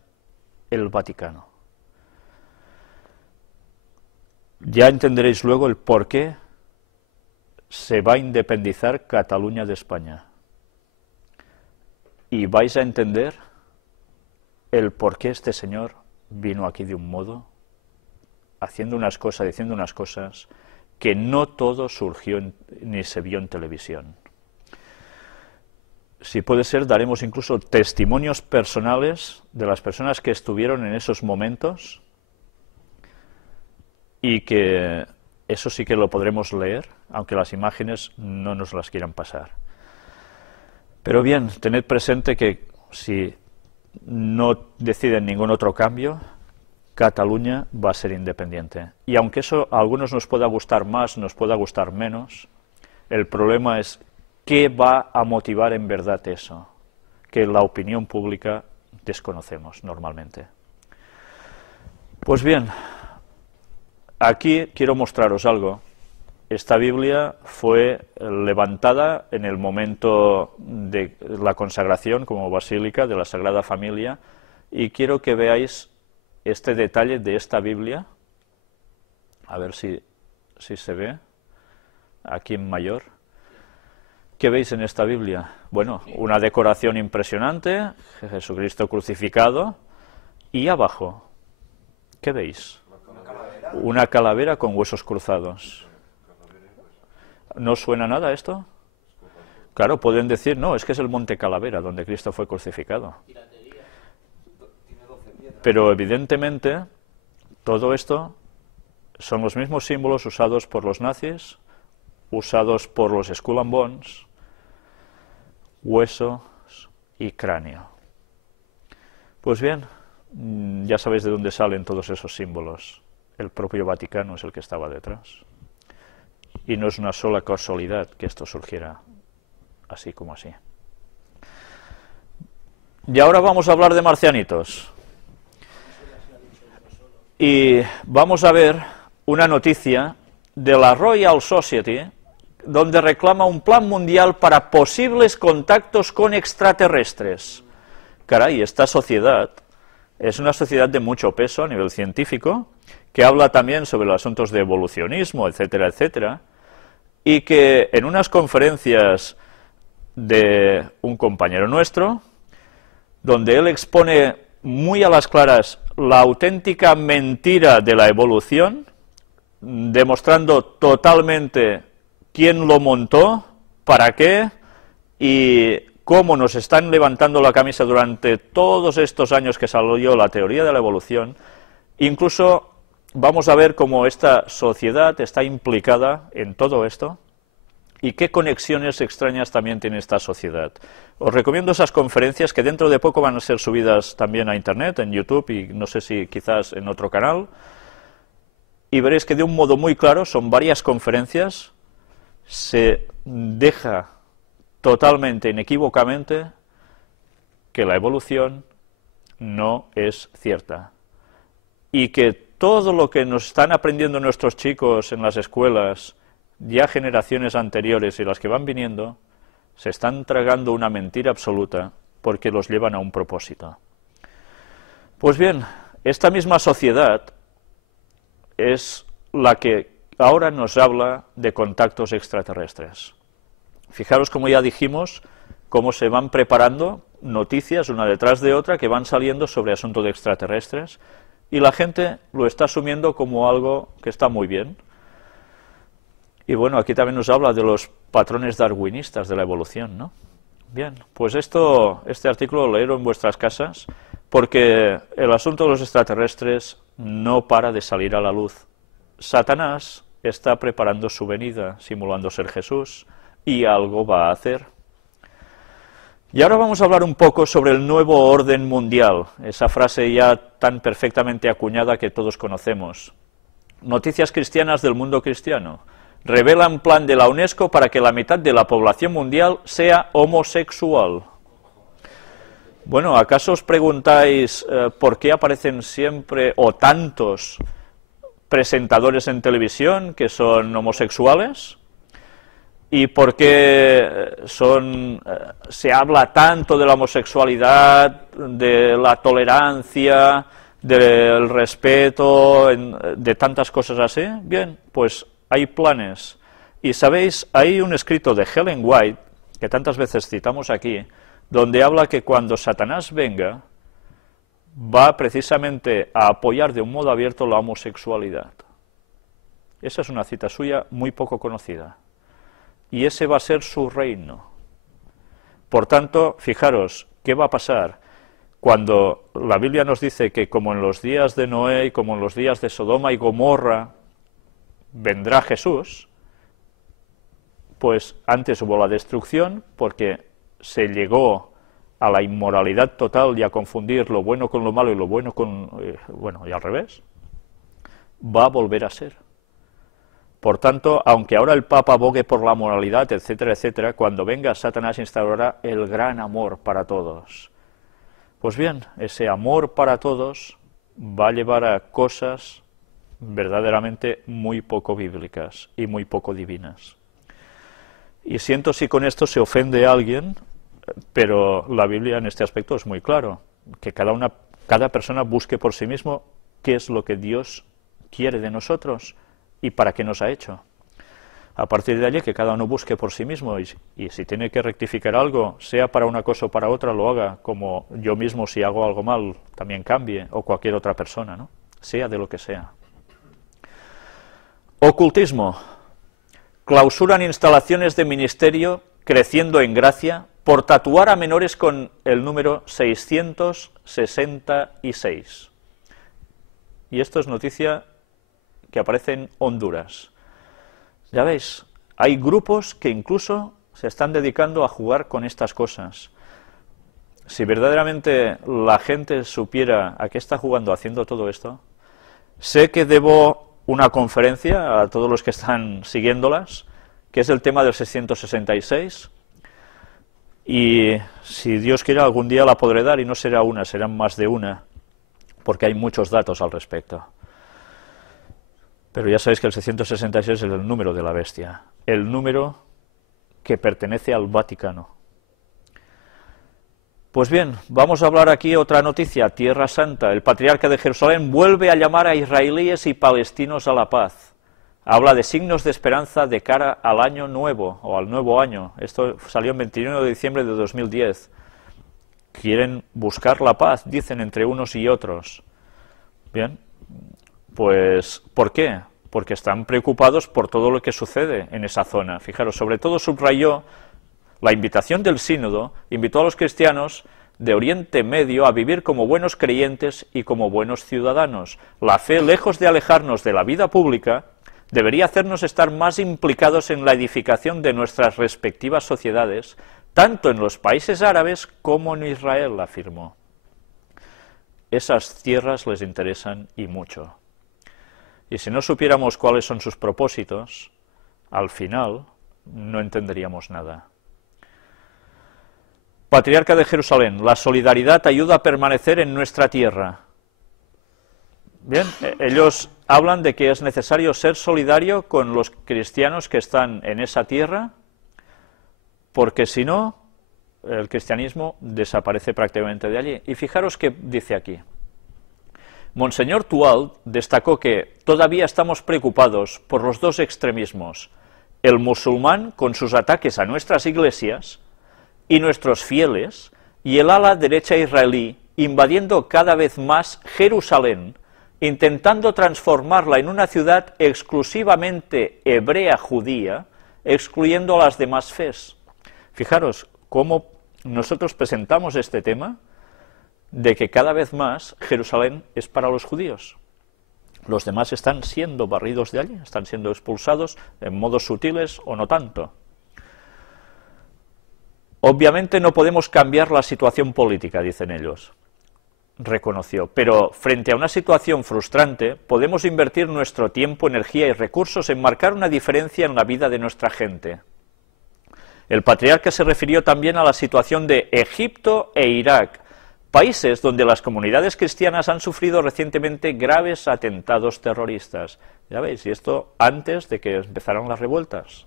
el Vaticano. Ya entenderéis luego el por qué se va a independizar Cataluña de España. Y vais a entender el por qué este señor vino aquí de un modo, haciendo unas cosas, diciendo unas cosas, que no todo surgió ni se vio en televisión. Si puede ser, daremos incluso testimonios personales de las personas que estuvieron en esos momentos y que eso sí que lo podremos leer, aunque las imágenes no nos las quieran pasar. Pero bien, tened presente que si no deciden ningún otro cambio, Cataluña va a ser independiente. Y aunque eso a algunos nos pueda gustar más, nos pueda gustar menos, el problema es qué va a motivar en verdad eso, que la opinión pública desconocemos normalmente. Pues bien, aquí quiero mostraros algo. Esta Biblia fue levantada en el momento de la consagración como basílica de la Sagrada Familia y quiero que veáis este detalle de esta Biblia, a ver si se ve, aquí en mayor. ¿Qué veis en esta Biblia? Bueno, una decoración impresionante, Jesucristo crucificado, y abajo, ¿qué veis? Una calavera con huesos cruzados. ¿No suena nada esto? Claro, pueden decir, no, es que es el Monte Calavera, donde Cristo fue crucificado. Pero evidentemente, todo esto son los mismos símbolos usados por los nazis, usados por los Skull and Bones, huesos y cráneo. Pues bien, ya sabéis de dónde salen todos esos símbolos. El propio Vaticano es el que estaba detrás. Y no es una sola casualidad que esto surgiera así como así. Y ahora vamos a hablar de marcianitos. Y vamos a ver una noticia de la Royal Society, donde reclama un plan mundial para posibles contactos con extraterrestres. Caray, esta sociedad es una sociedad de mucho peso a nivel científico, que habla también sobre los asuntos de evolucionismo, etcétera, etcétera, y que en unas conferencias de un compañero nuestro, donde él expone muy a las claras la auténtica mentira de la evolución, demostrando totalmente quién lo montó, para qué y cómo nos están levantando la camisa durante todos estos años que salió la teoría de la evolución. Incluso vamos a ver cómo esta sociedad está implicada en todo esto y qué conexiones extrañas también tiene esta sociedad. Os recomiendo esas conferencias que dentro de poco van a ser subidas también a Internet, en YouTube y no sé si quizás en otro canal. Y veréis que de un modo muy claro, son varias conferencias, se deja totalmente, inequívocamente, que la evolución no es cierta. Y que todo lo que nos están aprendiendo nuestros chicos en las escuelas, ya generaciones anteriores y las que van viniendo, se están tragando una mentira absoluta porque los llevan a un propósito. Pues bien, esta misma sociedad es la que ahora nos habla de contactos extraterrestres. Fijaros, como ya dijimos, cómo se van preparando noticias una detrás de otra que van saliendo sobre asuntos de extraterrestres y la gente lo está asumiendo como algo que está muy bien. Y bueno, aquí también nos habla de los patrones darwinistas de la evolución, ¿no? Bien, pues este artículo leerlo en vuestras casas, porque el asunto de los extraterrestres no para de salir a la luz. Satanás está preparando su venida, simulando ser Jesús, y algo va a hacer. Y ahora vamos a hablar un poco sobre el nuevo orden mundial, esa frase ya tan perfectamente acuñada que todos conocemos. Noticias cristianas del mundo cristiano. Revelan plan de la UNESCO para que la mitad de la población mundial sea homosexual. Bueno, ¿acaso os preguntáis por qué aparecen siempre o tantos presentadores en televisión que son homosexuales? ¿Y por qué se habla tanto de la homosexualidad, de la tolerancia, del respeto, de tantas cosas así? Bien, pues hay planes. Y sabéis, hay un escrito de Ellen White, que tantas veces citamos aquí, donde habla que cuando Satanás venga, va precisamente a apoyar de un modo abierto la homosexualidad. Esa es una cita suya muy poco conocida. Y ese va a ser su reino. Por tanto, fijaros, ¿qué va a pasar? Cuando la Biblia nos dice que como en los días de Noé y como en los días de Sodoma y Gomorra, vendrá Jesús, pues antes hubo la destrucción porque se llegó a la inmoralidad total y a confundir lo bueno con lo malo y lo bueno con... y al revés. Va a volver a ser. Por tanto, aunque ahora el Papa abogue por la moralidad, etcétera, etcétera, cuando venga Satanás instaurará el gran amor para todos. Pues bien, ese amor para todos va a llevar a cosas verdaderamente muy poco bíblicas y muy poco divinas. Y siento si con esto se ofende a alguien, pero la Biblia en este aspecto es muy claro, que cada persona busque por sí mismo qué es lo que Dios quiere de nosotros y para qué nos ha hecho. A partir de allí, que cada uno busque por sí mismo, y si tiene que rectificar algo, sea para una cosa o para otra, lo haga, como yo mismo, si hago algo mal, también cambie, o cualquier otra persona, ¿no? Sea de lo que sea. Ocultismo. Clausuran instalaciones de ministerio, creciendo en gracia, por tatuar a menores con el número 666. Y esto es noticia que aparece en Honduras. Ya veis, hay grupos que incluso se están dedicando a jugar con estas cosas. Si verdaderamente la gente supiera a qué está jugando haciendo todo esto, sé que debo una conferencia a todos los que están siguiéndolas, que es el tema del 666, y si Dios quiere algún día la podré dar, y no será una, serán más de una, porque hay muchos datos al respecto. Pero ya sabéis que el 666 es el número de la bestia, el número que pertenece al Vaticano. Pues bien, vamos a hablar aquí otra noticia, Tierra Santa. El patriarca de Jerusalén vuelve a llamar a israelíes y palestinos a la paz. Habla de signos de esperanza de cara al año nuevo, o al nuevo año. Esto salió el 21 de diciembre de 2010. Quieren buscar la paz, dicen, entre unos y otros. Bien, pues, ¿por qué? Porque están preocupados por todo lo que sucede en esa zona. Fijaros, sobre todo subrayó la invitación del sínodo, invitó a los cristianos de Oriente Medio a vivir como buenos creyentes y como buenos ciudadanos. La fe, lejos de alejarnos de la vida pública, debería hacernos estar más implicados en la edificación de nuestras respectivas sociedades, tanto en los países árabes como en Israel, afirmó. Esas tierras les interesan y mucho. Y si no supiéramos cuáles son sus propósitos, al final no entenderíamos nada. Patriarca de Jerusalén, la solidaridad ayuda a permanecer en nuestra tierra. Bien, ellos hablan de que es necesario ser solidario con los cristianos que están en esa tierra, porque si no, el cristianismo desaparece prácticamente de allí. Y fijaros qué dice aquí. Monseñor Tual destacó que todavía estamos preocupados por los dos extremismos, el musulmán con sus ataques a nuestras iglesias y nuestros fieles, y el ala derecha israelí invadiendo cada vez más Jerusalén, intentando transformarla en una ciudad exclusivamente hebrea judía, excluyendo a las demás fes. Fijaros cómo nosotros presentamos este tema de que cada vez más Jerusalén es para los judíos. Los demás están siendo barridos de allí, están siendo expulsados en modos sutiles o no tanto. Obviamente no podemos cambiar la situación política, dicen ellos, reconoció, pero frente a una situación frustrante podemos invertir nuestro tiempo, energía y recursos en marcar una diferencia en la vida de nuestra gente. El patriarca se refirió también a la situación de Egipto e Irak, países donde las comunidades cristianas han sufrido recientemente graves atentados terroristas. Ya veis, y esto antes de que empezaran las revueltas.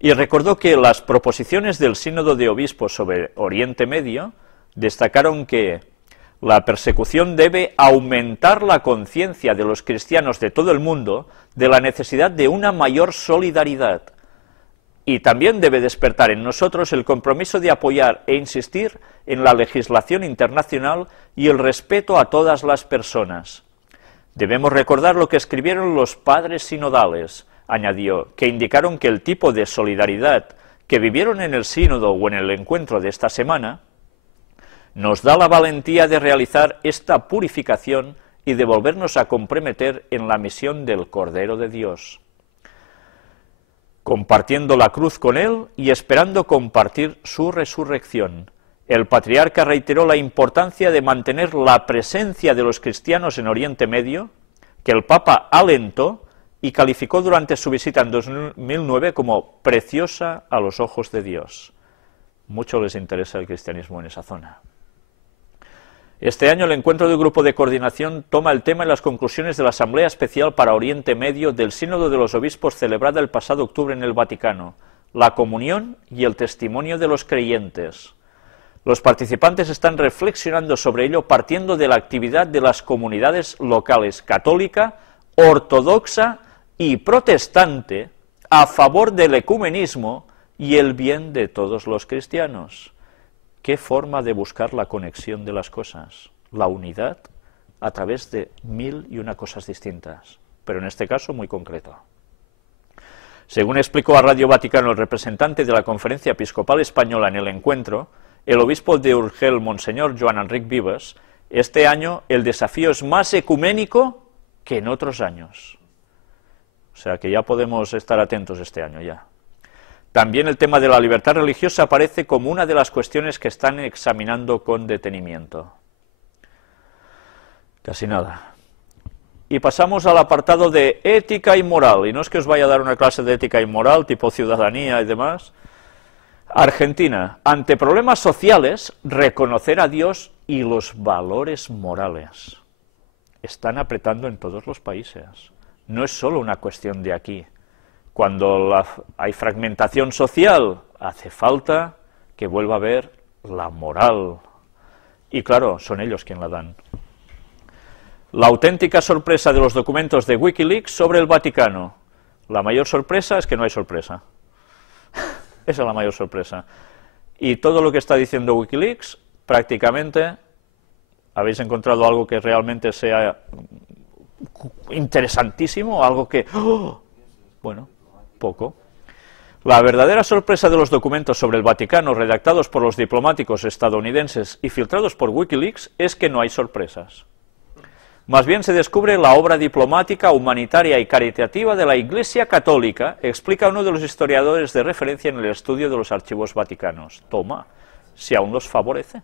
Y recordó que las proposiciones del Sínodo de Obispos sobre Oriente Medio destacaron que la persecución debe aumentar la conciencia de los cristianos de todo el mundo de la necesidad de una mayor solidaridad, y también debe despertar en nosotros el compromiso de apoyar e insistir en la legislación internacional y el respeto a todas las personas. Debemos recordar lo que escribieron los padres sinodales, añadió, que indicaron que el tipo de solidaridad que vivieron en el sínodo o en el encuentro de esta semana nos da la valentía de realizar esta purificación y de volvernos a comprometer en la misión del Cordero de Dios, compartiendo la cruz con Él y esperando compartir su resurrección. El patriarca reiteró la importancia de mantener la presencia de los cristianos en Oriente Medio, que el Papa alentó y calificó durante su visita en 2009 como preciosa a los ojos de Dios. Mucho les interesa el cristianismo en esa zona. Este año el encuentro del Grupo de Coordinación toma el tema en las conclusiones de la Asamblea Especial para Oriente Medio del Sínodo de los Obispos celebrada el pasado octubre en el Vaticano, la comunión y el testimonio de los creyentes. Los participantes están reflexionando sobre ello partiendo de la actividad de las comunidades locales católica, ortodoxa y protestante a favor del ecumenismo y el bien de todos los cristianos. ¿Qué forma de buscar la conexión de las cosas? La unidad a través de 1001 cosas distintas, pero en este caso muy concreto. Según explicó a Radio Vaticano el representante de la Conferencia Episcopal Española en el encuentro, el obispo de Urgel, Monseñor Joan Enric Vives, este año el desafío es más ecuménico que en otros años. O sea que ya podemos estar atentos este año ya. También el tema de la libertad religiosa aparece como una de las cuestiones que están examinando con detenimiento. Casi nada. Y pasamos al apartado de ética y moral. Y no es que os vaya a dar una clase de ética y moral, tipo ciudadanía y demás. Argentina, ante problemas sociales, reconocer a Dios y los valores morales. Están apretando en todos los países. No es solo una cuestión de aquí. Cuando hay fragmentación social, hace falta que vuelva a haber la moral. Y claro, son ellos quienes la dan. La auténtica sorpresa de los documentos de Wikileaks sobre el Vaticano. La mayor sorpresa es que no hay sorpresa. Esa es la mayor sorpresa. Y todo lo que está diciendo Wikileaks, prácticamente, habéis encontrado algo que realmente sea interesantísimo, algo que... ¡oh! Bueno, poco. La verdadera sorpresa de los documentos sobre el Vaticano redactados por los diplomáticos estadounidenses y filtrados por Wikileaks es que no hay sorpresas. Más bien se descubre la obra diplomática, humanitaria y caritativa de la Iglesia Católica, explica uno de los historiadores de referencia en el estudio de los archivos vaticanos. Toma, si aún los favorece.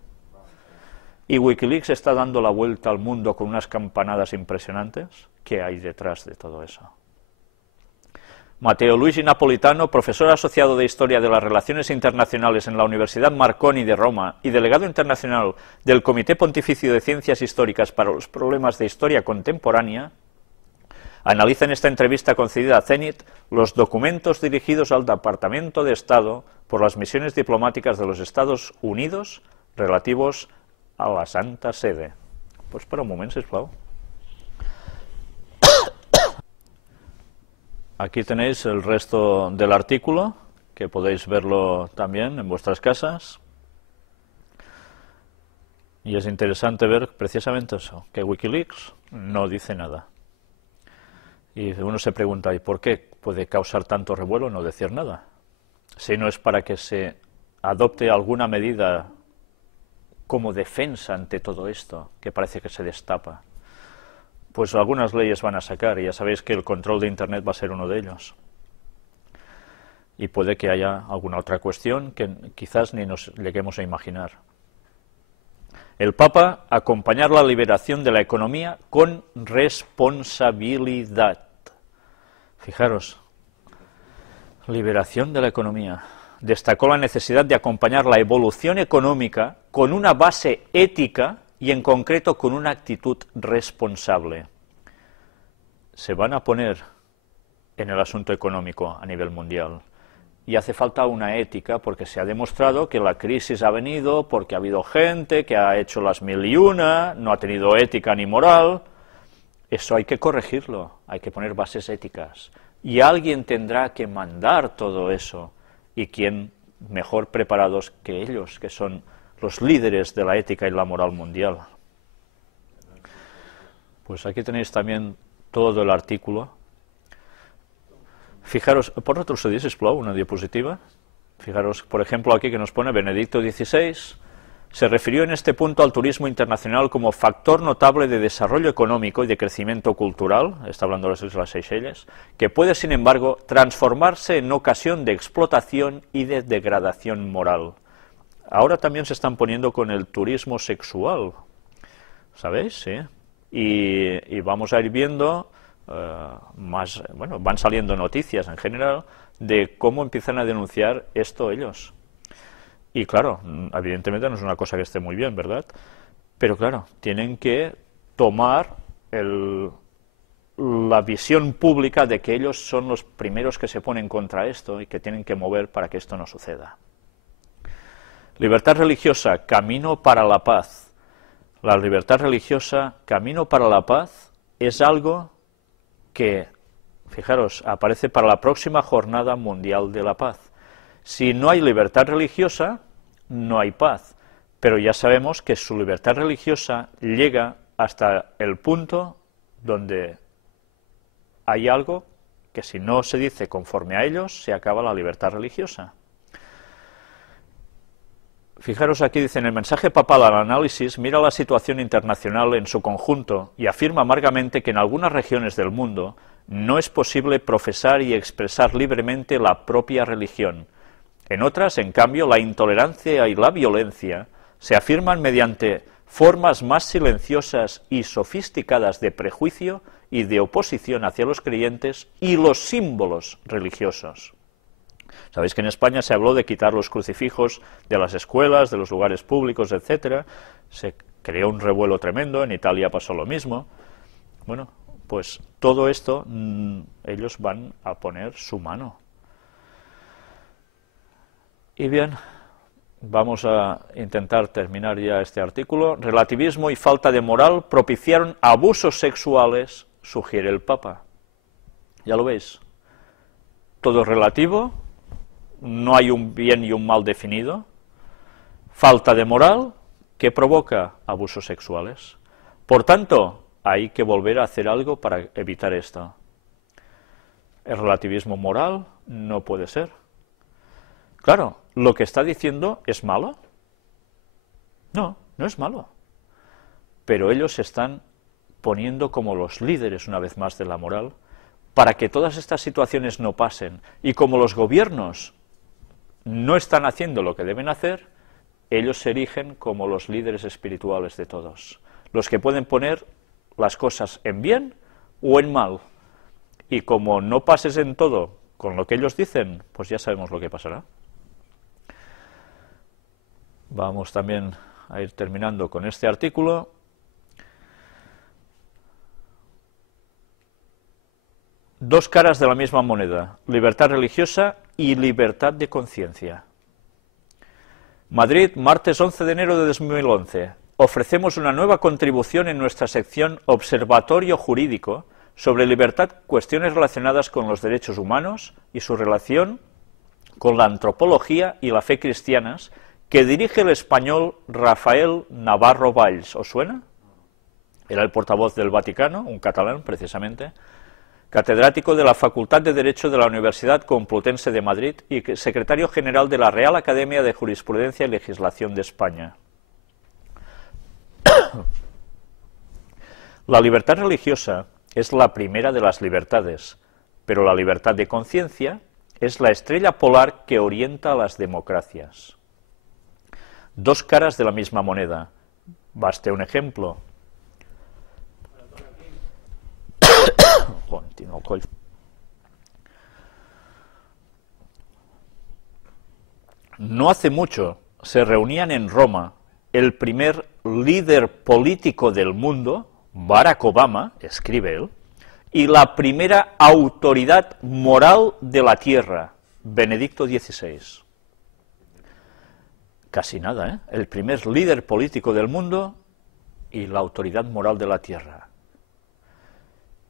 Y Wikileaks está dando la vuelta al mundo con unas campanadas impresionantes. ¿Qué hay detrás de todo eso? Matteo Luigi Napolitano, profesor asociado de Historia de las Relaciones Internacionales en la Universidad Marconi de Roma y delegado internacional del Comité Pontificio de Ciencias Históricas para los Problemas de Historia Contemporánea, analiza en esta entrevista concedida a Zenit los documentos dirigidos al Departamento de Estado por las misiones diplomáticas de los Estados Unidos relativos a la Santa Sede. Pues espera un moment, sisplau. Aquí tenéis el resto del artículo, que podéis verlo también en vuestras casas. Y es interesante ver precisamente eso, que Wikileaks no dice nada. Y uno se pregunta, ¿y por qué puede causar tanto revuelo no decir nada? Si no es para que se adopte alguna medida como defensa ante todo esto, que parece que se destapa. Pues algunas leyes van a sacar, y ya sabéis que el control de Internet va a ser uno de ellos. Y puede que haya alguna otra cuestión que quizás ni nos lleguemos a imaginar. El Papa, acompañar la liberación de la economía con responsabilidad. Fijaros, liberación de la economía. Destacó la necesidad de acompañar la evolución económica con una base ética y en concreto con una actitud responsable. Se van a poner en el asunto económico a nivel mundial y hace falta una ética porque se ha demostrado que la crisis ha venido porque ha habido gente que ha hecho las 1001, no ha tenido ética ni moral. Eso hay que corregirlo, hay que poner bases éticas y alguien tendrá que mandar todo eso y quién mejor preparados que ellos, que son los líderes de la ética y la moral mundial. Pues aquí tenéis también todo el artículo. Fijaros, por retrocedir, sisplau, una diapositiva. Fijaros, por ejemplo, aquí que nos pone Benedicto XVI, se refirió en este punto al turismo internacional como factor notable de desarrollo económico y de crecimiento cultural, está hablando de las Islas Seychelles, que puede, sin embargo, transformarse en ocasión de explotación y de degradación moral. Ahora también se están poniendo con el turismo sexual, ¿sabéis? Sí. Y vamos a ir viendo van saliendo noticias en general de cómo empiezan a denunciar esto ellos. Y claro, evidentemente no es una cosa que esté muy bien, ¿verdad? Pero claro, tienen que tomar la visión pública de que ellos son los primeros que se ponen contra esto y que tienen que mover para que esto no suceda. Libertad religiosa, camino para la paz. La libertad religiosa, camino para la paz, es algo que, fijaros, aparece para la próxima Jornada Mundial de la Paz. Si no hay libertad religiosa, no hay paz, pero ya sabemos que su libertad religiosa llega hasta el punto donde hay algo que si no se dice conforme a ellos, se acaba la libertad religiosa. Fijaros aquí, dice, en el mensaje papal al análisis, mira la situación internacional en su conjunto y afirma amargamente que en algunas regiones del mundo no es posible profesar y expresar libremente la propia religión. En otras, en cambio, la intolerancia y la violencia se afirman mediante formas más silenciosas y sofisticadas de prejuicio y de oposición hacia los creyentes y los símbolos religiosos. Sabéis que en España se habló de quitar los crucifijos de las escuelas, de los lugares públicos, etcétera. Se creó un revuelo tremendo, en Italia pasó lo mismo. Bueno, pues todo esto ellos van a poner su mano. Y bien, vamos a intentar terminar ya este artículo. Relativismo y falta de moral propiciaron abusos sexuales, sugiere el Papa. Ya lo veis. Todo es relativo, no hay un bien y un mal definido. Falta de moral que provoca abusos sexuales. Por tanto, hay que volver a hacer algo para evitar esto. El relativismo moral no puede ser. Claro, ¿lo que está diciendo es malo? No, no es malo. Pero ellos se están poniendo como los líderes, una vez más, de la moral, para que todas estas situaciones no pasen. Y como los gobiernos no están haciendo lo que deben hacer, ellos se erigen como los líderes espirituales de todos, los que pueden poner las cosas en bien o en mal. Y como no pases en todo con lo que ellos dicen, pues ya sabemos lo que pasará. Vamos también a ir terminando con este artículo. Dos caras de la misma moneda, libertad religiosa y libertad de conciencia. Madrid, martes 11 de enero de 2011. Ofrecemos una nueva contribución en nuestra sección Observatorio Jurídico sobre libertad, cuestiones relacionadas con los derechos humanos y su relación con la antropología y la fe cristianas, que dirige el español Rafael Navarro Valls. ¿Os suena? Era el portavoz del Vaticano, un catalán precisamente, catedrático de la Facultad de Derecho de la Universidad Complutense de Madrid y secretario general de la Real Academia de Jurisprudencia y Legislación de España. La libertad religiosa es la primera de las libertades, pero la libertad de conciencia es la estrella polar que orienta a las democracias. Dos caras de la misma moneda. Baste un ejemplo. No hace mucho se reunían en Roma el primer líder político del mundo, Barack Obama, escribe él, y la primera autoridad moral de la tierra, Benedicto XVI. Casi nada, ¿eh? El primer líder político del mundo y la autoridad moral de la tierra.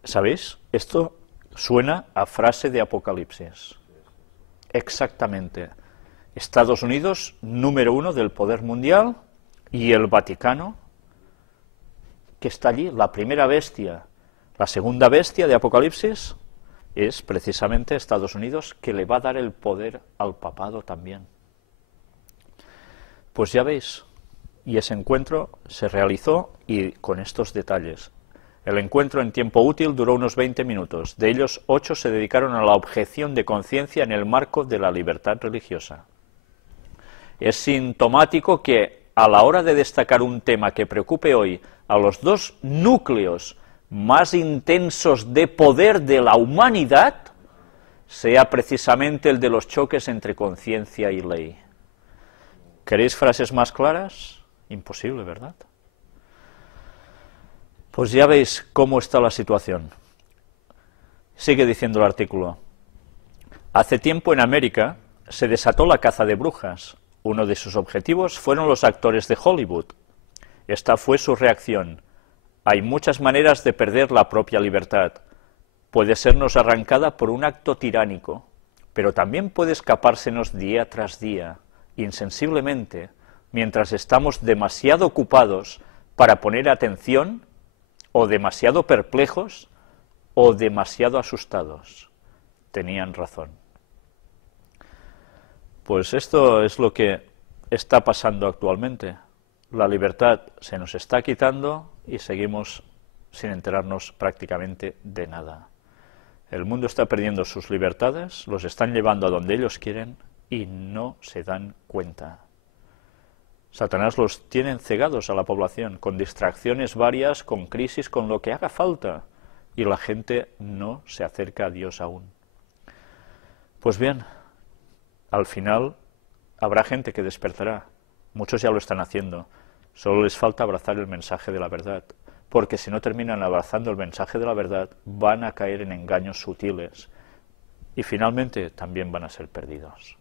¿Sabéis? Esto suena a frase de Apocalipsis. Exactamente. Estados Unidos, número 1 del poder mundial, y el Vaticano, que está allí, la primera bestia. La segunda bestia de Apocalipsis es precisamente Estados Unidos, que le va a dar el poder al papado también. Pues ya veis, y ese encuentro se realizó y con estos detalles. El encuentro en tiempo útil duró unos 20 minutos, de ellos 8 se dedicaron a la objeción de conciencia en el marco de la libertad religiosa. Es sintomático que a la hora de destacar un tema que preocupe hoy a los dos núcleos más intensos de poder de la humanidad, sea precisamente el de los choques entre conciencia y ley. ¿Queréis frases más claras? Imposible, ¿verdad? Pues ya veis cómo está la situación. Sigue diciendo el artículo. Hace tiempo en América se desató la caza de brujas. Uno de sus objetivos fueron los actores de Hollywood. Esta fue su reacción. Hay muchas maneras de perder la propia libertad. Puede sernos arrancada por un acto tiránico, pero también puede escapársenos día tras día, insensiblemente, mientras estamos demasiado ocupados para poner atención, o demasiado perplejos, o demasiado asustados. Tenían razón. Pues esto es lo que está pasando actualmente. La libertad se nos está quitando y seguimos sin enterarnos prácticamente de nada. El mundo está perdiendo sus libertades, los están llevando a donde ellos quieren y no se dan cuenta. Satanás los tiene cegados a la población, con distracciones varias, con crisis, con lo que haga falta, y la gente no se acerca a Dios aún. Pues bien, al final habrá gente que despertará, muchos ya lo están haciendo, solo les falta abrazar el mensaje de la verdad, porque si no terminan abrazando el mensaje de la verdad, van a caer en engaños sutiles, y finalmente también van a ser perdidos.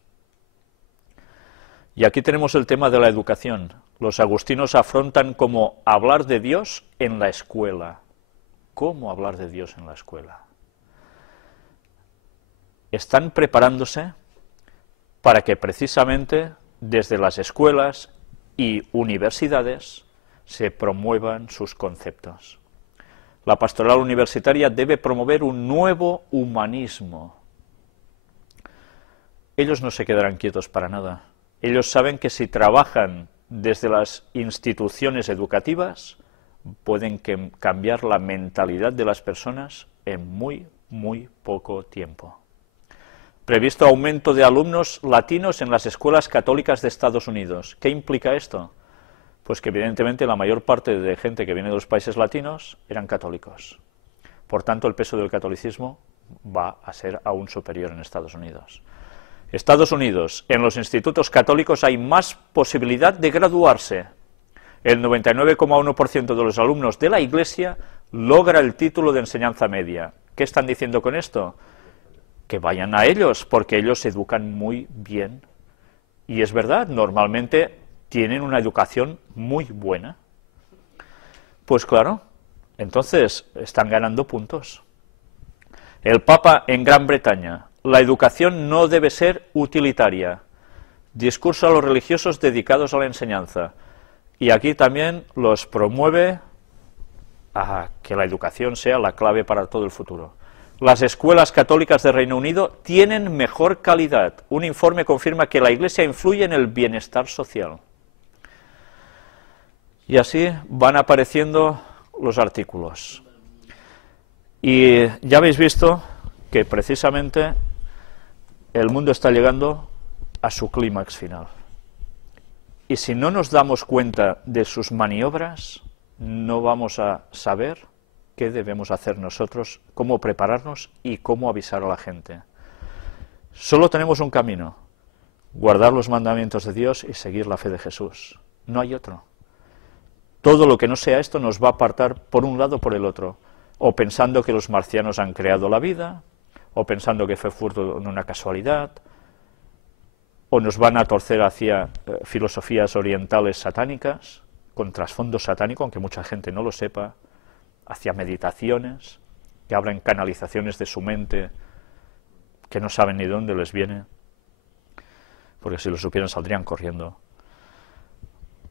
Y aquí tenemos el tema de la educación. Los agustinos afrontan como hablar de Dios en la escuela. ¿Cómo hablar de Dios en la escuela? Están preparándose para que precisamente desde las escuelas y universidades se promuevan sus conceptos. La pastoral universitaria debe promover un nuevo humanismo. Ellos no se quedarán quietos para nada. Ellos saben que si trabajan desde las instituciones educativas, pueden cambiar la mentalidad de las personas en muy poco tiempo. Previsto aumento de alumnos latinos en las escuelas católicas de Estados Unidos. ¿Qué implica esto? Pues que evidentemente la mayor parte de gente que viene de los países latinos eran católicos. Por tanto, el peso del catolicismo va a ser aún superior en Estados Unidos. Estados Unidos, en los institutos católicos hay más posibilidad de graduarse. El 99,1% de los alumnos de la Iglesia logra el título de enseñanza media. ¿Qué están diciendo con esto? Que vayan a ellos, porque ellos se educan muy bien. Y es verdad, normalmente tienen una educación muy buena. Pues claro, entonces están ganando puntos. El Papa en Gran Bretaña: la educación no debe ser utilitaria. Discurso a los religiosos dedicados a la enseñanza. Y aquí también los promueve a que la educación sea la clave para todo el futuro. Las escuelas católicas de Reino Unido tienen mejor calidad. Un informe confirma que la Iglesia influye en el bienestar social. Y así van apareciendo los artículos. Y ya habéis visto que precisamente el mundo está llegando a su clímax final. Y si no nos damos cuenta de sus maniobras, no vamos a saber qué debemos hacer nosotros, cómo prepararnos y cómo avisar a la gente. Solo tenemos un camino: guardar los mandamientos de Dios y seguir la fe de Jesús. No hay otro. Todo lo que no sea esto nos va a apartar por un lado o por el otro, o pensando que los marcianos han creado la vida, o pensando que fue fruto de una casualidad, o nos van a torcer hacia filosofías orientales satánicas, con trasfondo satánico, aunque mucha gente no lo sepa, hacia meditaciones, que abren canalizaciones de su mente que no saben ni de dónde les viene, porque si lo supieran saldrían corriendo.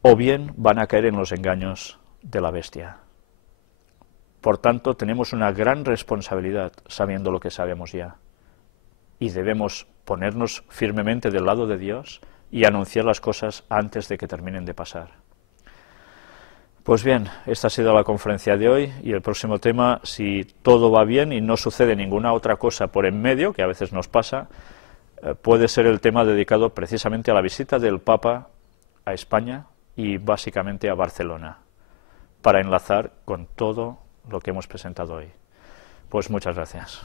O bien van a caer en los engaños de la bestia. Por tanto, tenemos una gran responsabilidad sabiendo lo que sabemos ya. Y debemos ponernos firmemente del lado de Dios y anunciar las cosas antes de que terminen de pasar. Pues bien, esta ha sido la conferencia de hoy y el próximo tema, si todo va bien y no sucede ninguna otra cosa por en medio, que a veces nos pasa, puede ser el tema dedicado precisamente a la visita del Papa a España y básicamente a Barcelona, para enlazar con todo lo que hemos presentado hoy. Pues muchas gracias.